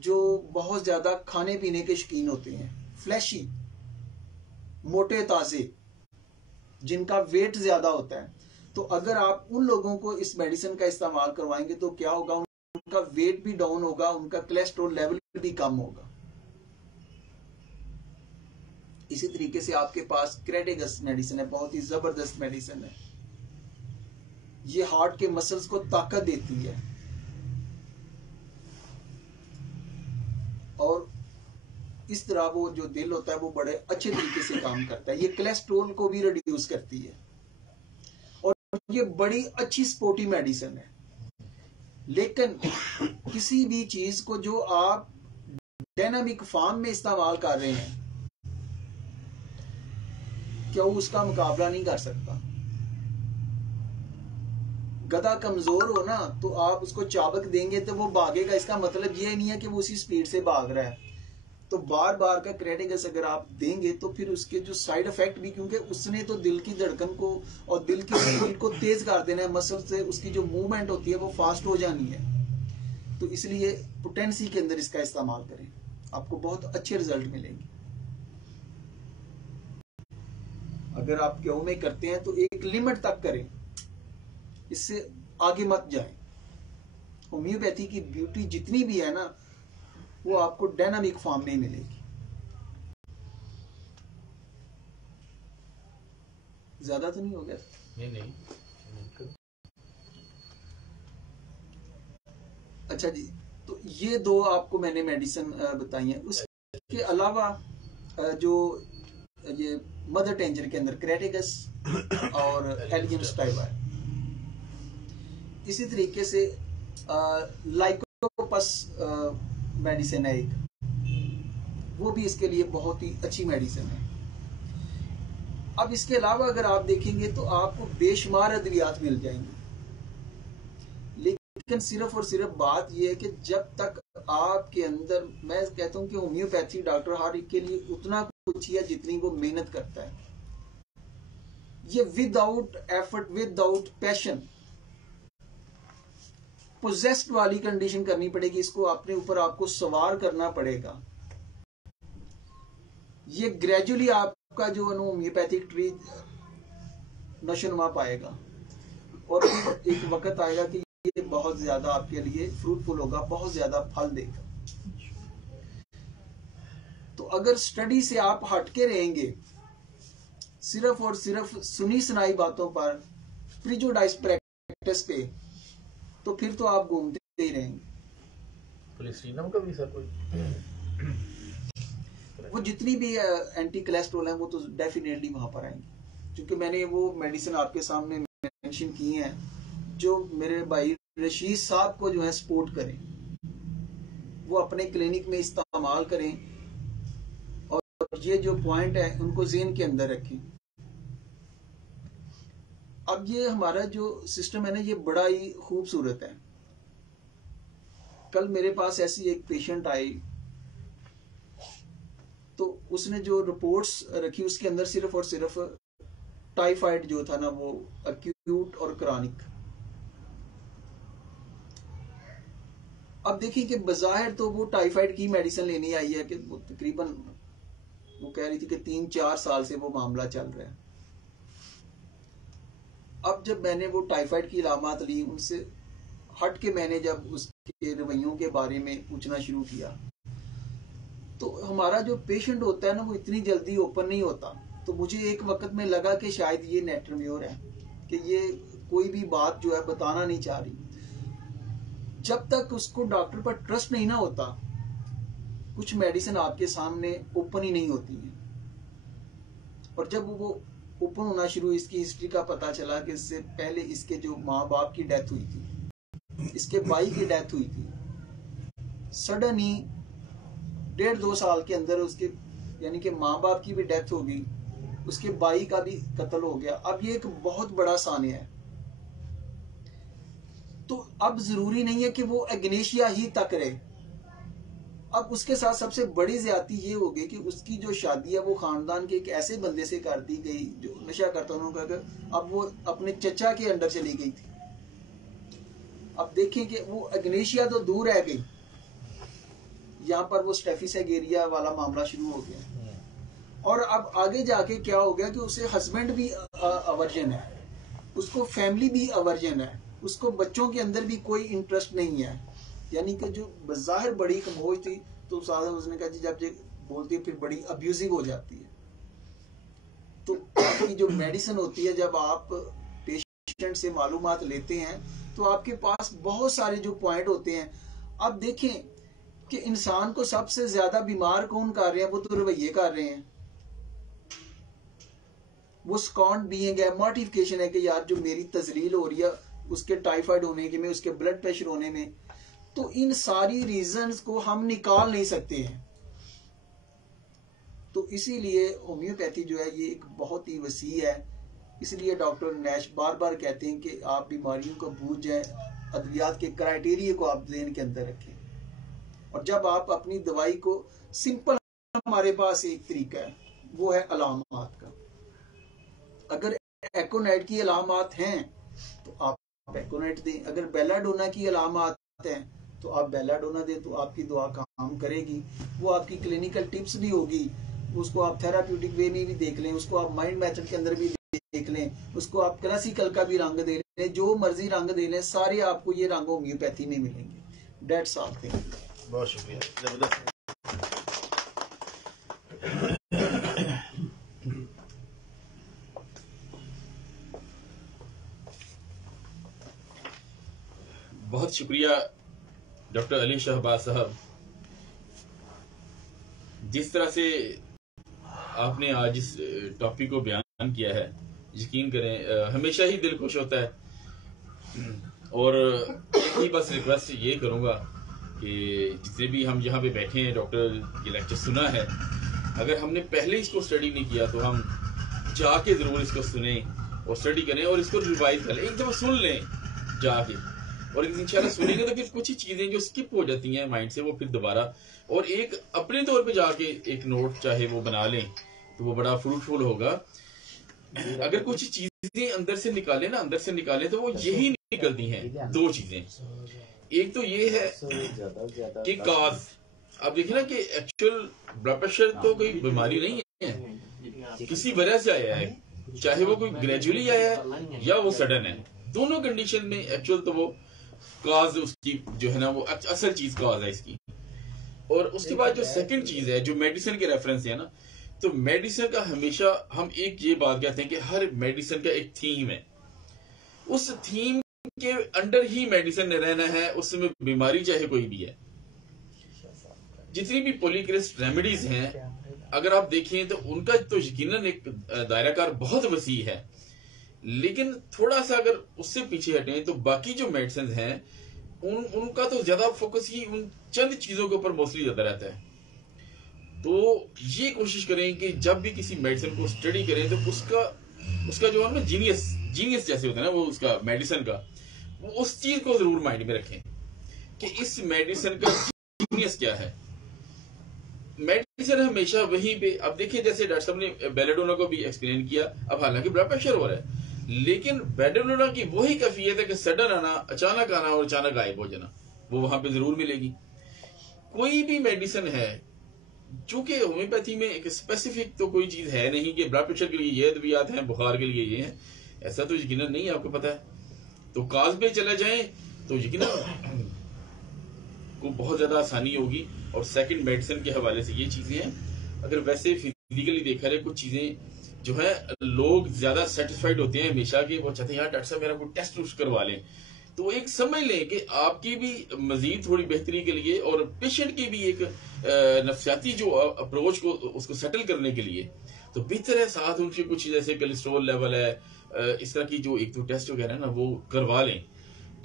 जो बहुत ज्यादा खाने पीने के शौकीन होते हैं, फ्लैशी, मोटे ताजे, जिनका वेट ज्यादा होता है, तो अगर आप उन लोगों को इस मेडिसिन का इस्तेमाल करवाएंगे तो क्या होगा, उनका वेट भी डाउन होगा, उनका कोलेस्ट्रॉल लेवल भी कम होगा। इसी तरीके से आपके पास क्रेडिगस मेडिसिन है, बहुत ही जबरदस्त मेडिसिन है, ये हार्ट के मसल्स को ताकत देती है और इस तरह वो जो दिल होता है वो बड़े अच्छे तरीके से काम करता है। ये कोलेस्ट्रॉल को भी रिड्यूस करती है और ये बड़ी अच्छी स्पोर्टी मेडिसिन है। लेकिन किसी भी चीज को जो आप डायनामिक फॉर्म में इस्तेमाल कर रहे हैं, क्या वो उसका मुकाबला नहीं कर सकता? गधा कमजोर हो ना तो आप उसको चाबक देंगे तो वो भागेगा, इसका मतलब ये नहीं है कि वो उसी स्पीड से भाग रहा है। तो बार बार का क्रेटिकस अगर आप देंगे तो फिर उसके जो साइड इफेक्ट भी, क्योंकि उसने तो दिल की धड़कन को और दिल की स्पीड को तेज कर देना है, मसल से उसकी जो मूवमेंट होती है वो फास्ट हो जानी है। तो इसलिए पोटेंसी के अंदर इसका इस्तेमाल करें, आपको बहुत अच्छे रिजल्ट मिलेंगे। अगर आप गेहूं में करते हैं तो एक लिमिट तक करें, इससे आगे मत जाएं। होम्योपैथी की ब्यूटी जितनी भी है ना, वो आपको डायनामिक फॉर्म में मिलेगी। ज्यादा तो नहीं हो गया? नहीं। अच्छा जी, तो ये दो आपको मैंने मेडिसिन बताई हैं। उसके अलावा जो ये मदर टेंजर के अंदर क्रेटिकस और एलियम स्टाइवा, इसी तरीके से लाइकोपस मेडिसिन है एक, वो भी इसके लिए बहुत ही अच्छी मेडिसिन है। अब इसके अलावा अगर आप देखेंगे तो आपको बेशुमार अद्वियात मिल जाएंगे, लेकिन सिर्फ और सिर्फ बात यह है कि जब तक आपके अंदर, मैं कहता हूं कि होम्योपैथी डॉक्टर हर एक के लिए उतना कुछ ही है जितनी वो मेहनत करता है। ये without effort, without passion, possessed वाली कंडीशन करनी पड़ेगी। इसको अपने ऊपर आपको सवार करना पड़ेगा। ये ग्रेजुअली आपका जो होम्योपैथिक ट्री नशोनुमा पाएगा और एक वक्त आएगा कि ये बहुत ज्यादा आपके लिए फ्रूटफुल होगा, बहुत ज्यादा फल देगा। तो अगर स्टडी से आप हटके रहेंगे, सिर्फ और सिर्फ सुनी सुनाई बातों पर, प्रिजुडाइज प्रैक्टिस पे, तो फिर तो आप घूमते ही रहेंगे। कोलेस्ट्रीनम का भी सर कोई वो जितनी भी एंटी कोलेस्ट्रॉल है वो तो डेफिनेटली वहां पर आएंगे, क्योंकि मैंने वो मेडिसिन आपके सामने मेंशन की हैं जो मेरे भाई रशीद साहब को जो है सपोर्ट करें, वो अपने क्लिनिक में इस्तेमाल करें और ये जो पॉइंट है उनको ज़हन के अंदर रखें। अब ये हमारा जो सिस्टम है ना, ये बड़ा ही खूबसूरत है। कल मेरे पास ऐसी एक पेशेंट आई, तो उसने जो रिपोर्ट्स रखी उसके अंदर सिर्फ और सिर्फ टाइफाइड जो था ना, वो एक्यूट और क्रॉनिक। अब देखिए कि बजाहिर तो वो टाइफाइड की मेडिसिन लेनी आई है, कि वो तकरीबन वो कह रही थी कि 3-4 साल से वो मामला चल रहा है। अब जब मैंने वो टाइफाइड की इलामात ली, उनसे हट के मैंने जब उसके रवैयों के बारे में पूछना शुरू किया, तो हमारा जो पेशेंट होता है ना, वो इतनी जल्दी ओपन नहीं होता। तो मुझे एक वक्त में लगा कि शायद ये नेट्रम्योर है, कि ये कोई भी बात जो है बताना नहीं चाह रही। जब तक उसको डॉक्टर पर ट्रस्ट नहीं ना होता, कुछ मेडिसिन आपके सामने ओपन ही नहीं होती है। और जब वो ओपन होना शुरू, इसकी हिस्ट्री का पता चला कि इससे पहले इसके जो माँ बाप की डेथ हुई थी, इसके भाई की डेथ हुई थी, सडन ही 1.5-2 साल के अंदर उसके, यानी कि माँ बाप की भी डेथ हो गई, उसके भाई का भी कत्ल हो गया। अब ये एक बहुत बड़ा सान्या है। तो अब जरूरी नहीं है कि वो एग्नेशिया ही तक रहे। अब उसके साथ सबसे बड़ी ज्यादती ये हो गई कि उसकी जो शादी है वो खानदान के एक ऐसे बंदे से कर दी गई जो नशा करता, उन्होंने कहा अब वो अपने चचा के अंडर चली गई थी। अब देखें कि वो एग्नेशिया तो दूर रह गई, यहाँ पर वो स्टेफिसेगेरिया वाला मामला शुरू हो गया। और अब आगे जाके क्या हो गया कि उसे हस्बैंड भी अवर्जन है, उसको फैमिली भी अवर्जन है, उसको बच्चों के अंदर भी कोई इंटरेस्ट नहीं है। यानी कि जो बज़ाहिर बड़ी कमोज थी, तो सादा उसने कहा जी जब ये बोलती है फिर बड़ी अब्यूजिव हो जाती है। तो आपकी जो मेडिसिन होती है, जब आप पेशेंट से मालूमात लेते हैं तो आपके पास बहुत सारे जो पॉइंट होते हैं। अब देखें कि इंसान को सबसे ज्यादा बीमार कौन कर रहे हैं, वो तो रवैये कर रहे हैं। वो स्कॉन्ड बीइंग है, मॉर्टिफिकेशन है कि यार जो मेरी तजलील हो रही है उसके टाइफाइड होने के में, उसके ब्लड प्रेशर होने में। तो इन सारी रीजंस को हम निकाल नहीं सकते हैं। तो इसीलिए होम्योपैथी जो है ये एक बहुत ही वसी है। इसलिए डॉक्टर नैश बार बार कहते हैं कि आप बीमारियों को बूझ जाए, अद्वियात के क्राइटेरिया को आप ज़हन के अंदर रखें। और जब आप अपनी दवाई को सिंपल हमारे पास एक तरीका है, वो है अलामात का। अगर एकोनाइट की अलामात हैं तो आप एकोनाइट दें, अगर बेलाडोना की अलामात हैं तो आप बेलाडोना दें, तो आपकी दुआ काम करेगी। वो आपकी क्लिनिकल टिप्स भी होगी, उसको आप थेराप्यूटिक वे में भी देख लें, उसको आप माइंड मेथड के अंदर भी देख लें, उसको आप क्लासिकल का भी रंग दे लें, जो मर्जी रंग दे लें, सारे आपको ये रंग होम्योपैथी में मिलेंगे। That's all thing. बहुत शुक्रिया, जबरदस्त। बहुत शुक्रिया डॉक्टर अली शहबाज साहब, जिस तरह से आपने आज इस टॉपिक को बयान किया है, यकीन करें हमेशा ही दिल खुश होता है। और एक ही बस रिक्वेस्ट ये करूंगा कि जितने भी हम यहाँ पे बैठे हैं, डॉक्टर ये लेक्चर सुना है, अगर हमने पहले इसको स्टडी नहीं किया तो हम जाके जरूर इसको सुने और स्टडी करें और इसको रिवाइज करें, एक दफा सुन लें जाके, और इंशाल्लाह सुनेंगे तो फिर कुछ ही चीजें जो स्किप हो जाती हैं माइंड से वो फिर दोबारा, और एक अपने तौर पे जाके एक नोट चाहे वो बना लें तो वो बड़ा फ्रूटफुल होगा। अगर कुछ चीजें अंदर से निकालें तो वो यही निकलती हैं, दो चीजें। एक तो ये है कि काज, आप देखिए ना कि एक्चुअल ब्लड प्रेशर तो कोई बीमारी नहीं है, किसी वजह से आया है, चाहे वो कोई ग्रेजुअली आया है या वो सडन है, दोनों कंडीशन में एक्चुअल तो वो काज उसकी जो है ना वो असल चीज काज है इसकी। और उसके बाद जो सेकंड चीज है जो मेडिसिन के रेफरेंस है ना, तो मेडिसिन का हमेशा हम एक ये बात कहते हैं कि हर मेडिसिन का एक थीम है, उस थीम के अंडर ही मेडिसिन रहना है, उसमें बीमारी चाहे कोई भी है। जितनी भी पॉलीक्रिस्ट रेमेडीज हैं अगर आप देखें तो उनका तो यकीनन एक दायराकार बहुत वसी है, लेकिन थोड़ा सा अगर उससे पीछे हटें तो बाकी जो मेडिसिन हैं उनका तो ज्यादा फोकस ही उन चंद चीजों के ऊपर मोस्टली ज्यादा रहता है। तो ये कोशिश करें कि जब भी किसी मेडिसिन को स्टडी करें तो उसका जो है ना जीनियस जैसे होता है ना वो उसका मेडिसिन का, वो उस चीज को जरूर माइंड में रखें कि इस मेडिसिन का जीनियस क्या है। मेडिसिन हमेशा वहीं पे, अब देखिए जैसे डॉक्टर साहब ने बेलाडोना को भी एक्सप्लेन किया, अब हालांकि ब्लड प्रेशर हो रहा है, लेकिन बेलाडोना की वही कैफियत है कि सडन आना, अचानक आना और अचानक गायब हो जाना, वो वहां पे जरूर मिलेगी। कोई भी मेडिसिन है, चूंकि होम्योपैथी में एक स्पेसिफिक तो कोई चीज है नहीं कि ब्लड प्रेशर के लिए ये अद्वियात हैं, बुखार के लिए ये है, ऐसा तो यकीनन नहीं, आपको पता है। तो काज पे चले जाएं तो यकीनन को बहुत ज्यादा आसानी होगी। और सेकंड मेडिसिन के हवाले से ये चीजें हैं। अगर वैसे फिजिकली देखा जाए कुछ चीजें जो है लोग ज्यादा सेटिस्फाइड होते हैं हमेशा कि वो चाहते हैं यार डॉक्टर साहब मेरा कोई टेस्ट उस्ट करवा लें, तो एक समझ लें कि आपकी भी मजीद थोड़ी बेहतरी के लिए और पेशेंट की भी एक नफ्सियाती जो अप्रोच को उसको सेटल करने के लिए तो बेहतर है साथ उनकी कुछ जैसे कोलेस्ट्रॉल लेवल है, इस तरह की जो एक दो टेस्ट वगैरह ना वो करवा लें,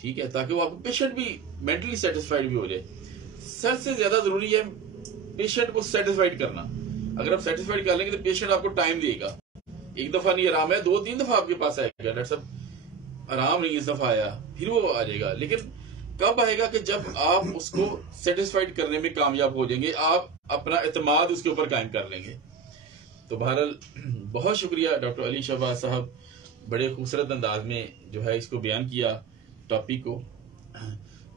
ठीक है, ताकि वो आपको पेशेंट भी मेंटली सेटिस्फाइड भी हो जाए। सबसे ज्यादा जरूरी है पेशेंट को सेटिस्फाइड करना। अगर आप सेटिस्फाइड कर लेंगे तो पेशेंट आपको टाइम देगा, एक दफा नहीं आराम है, 2-3 दफा आपके पास आएगा, डॉक्टर साहब आराम नहीं इस दफा आया, फिर वो आ जाएगा। लेकिन कब आएगा कि जब आप उसको सेटिस्फाइड करने में कामयाब हो जाएंगे, आप अपना एतमाद उसके ऊपर कायम कर लेंगे। तो बहरहाल बहुत शुक्रिया डॉक्टर अली शहबाज साहब, बड़े खूबसूरत अंदाज में जो है इसको बयान किया टॉपिक को,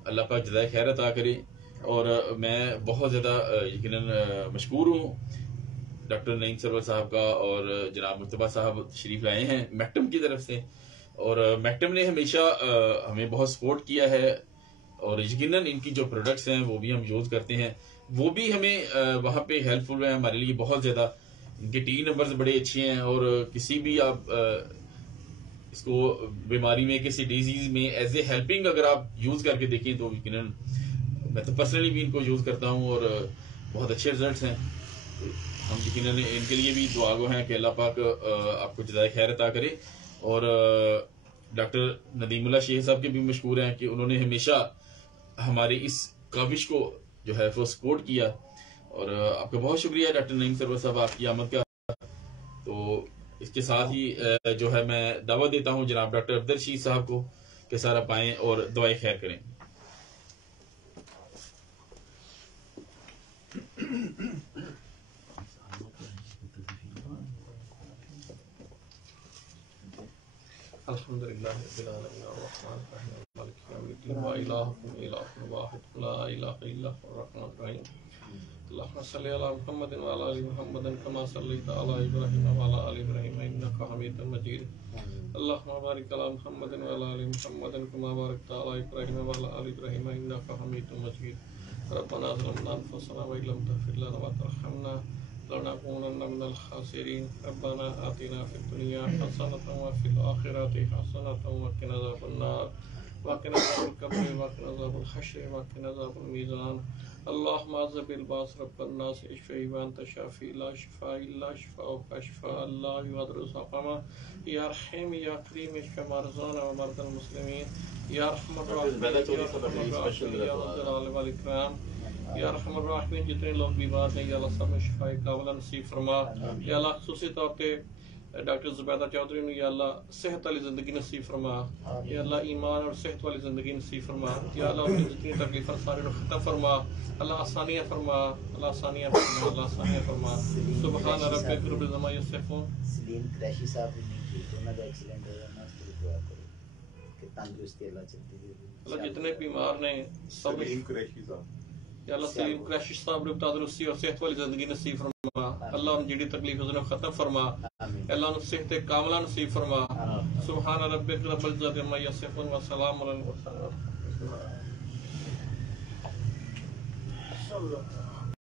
अल्लाह पाक जज़ाए खैर अता करे। और मैं बहुत ज़्यादा यकीनन मशकूर हूँ डॉक्टर नईम सरवर साहब का, और जनाब मुर्तबा साहब शरीफ लाए हैं मैक्टम की तरफ से, और मैक्टम ने हमेशा हमें बहुत सपोर्ट किया है, और यकीनन इनकी जो प्रोडक्ट्स हैं वो भी हम यूज़ करते हैं, वो भी हमें वहाँ पे हेल्पफुल है हमारे लिए बहुत ज़्यादा। इनके टी नंबर्स बड़े अच्छे हैं, और किसी भी आप इसको बीमारी में किसी डिजीज में एज ए हेल्पिंग अगर आप यूज़ करके देखें तो यकीनन मैं तो पर्सनली भी इनको यूज़ करता हूँ और बहुत अच्छे रिजल्ट्स हैं। हम यकीनन इनके लिए भी दुआ गो हैं कि अल्लाह पाक आपको जज़ाए खैर अता करे। और डॉक्टर नदीमुल्लाह शेख साहब के भी मशहूर हैं कि उन्होंने हमेशा हमारे इस काविश को जो है वो सपोर्ट किया, और आपका बहुत शुक्रिया डॉक्टर नईम सरवर साहब आपकी आमद का। तो इसके साथ ही जो है मैं दावत देता हूँ जनाब डॉक्टर अब्दुल रशीद साहब को कि सारा पाएं और दुआएं खैर करें। अल्हम्दुलिल्लाहि रब्बिल आलमीन अर्रहमानिर रहीम मालिकि यौमिद्दीन व इलाहुकुम इलाहुन वाहिद ला इलाहा इल्ला हुवर रहमानिर रहीम अल्लाहुम्मा सल्लि अला मुहम्मदिन व अला आलि मुहम्मदिन कमा सल्लैता अला इब्राहीम व अला आलि इब्राहीम इन्नका हमीदुम मजीद अल्लाहुम्मा बारिक अला मुहम्मदिन व अला आलि मुहम्मदिन कमा बारकता अला इब्राहीम व अला आलि इब्राहीम इन्नका हमीदुम मजीद रब्बना ज़लमना अनफुसना व इल्लम तग़फिर लना व तरहमना लनकूनन्ना मिनल खासिरीन रब्बना आतिना फिद दुनिया हसनतन व फिल आखिरति हसनतन व क़िना अज़ाबन्नार व क़िना अज़ाबल कब्र व क़िना अज़ाबल हश्र व क़िना अज़ाबल मीज़ान अल्लाहुम्मा अज़हिबिल बास रब्बन नास इश्फ़ी व अंत शाफ़ी ला शिफ़ा इल्ला शिफ़ाउका शिफ़ाअ ला युग़ादिरु सक़मा या रहीम या करीम इश्फ़ि मरज़ाना व मरज़ल मुस्लिमीन या रहमर रहीम या ज़लाल वल इकराम या रहमर रहीम। जितने लोग बीमार हैं या अल्लाह सब में शिफा कामिला नसीब फरमा। या अल्लाह खुसूसी तौर पे डॉक्टर ज़ुबैदा चौधरी ने या अल्लाह सेहत वाली ज़िंदगी नसीब फरमा। या अल्लाह ईमान और सेहत वाली ज़िंदगी नसीब फरमा। या अल्लाह उनकी जितनी तकलीफ़ सारे ख़त्म फरमा। अल्लाह आसानियाँ फरमा, अल्लाह आसानियाँ फरमा, अल्लाह आसानियाँ फरमा। सुबहान रब्बिक रब्बिल इज़्ज़ति अम्मा यसिफ़ून। सलीम क्रैशी साहब ने की उन्होंने का एक्सीडेंट हो गया ना, उसके लिए दुआ करो कि तंदुरुस्ती अल्लाह चलती रहे। अल्लाह जितने बीमार ने सब सलीम कुरैशी साहब, या अल्लाह सलीम कुरैशी साहब ने तंदुरुस्ती और सेहत वाली ज़िंदगी नसीब फरमा। अल्लाह उन जिहड़ी तकलीफ उन्हें ख़त्म फरमा। अल्लाह उन सेहत कामिला नसीब फरमा। सुबहान रब्बिक रब्बिल इज़्ज़ति अम्मा यसिफ़ून व सलामुन अलल मुरसलीन।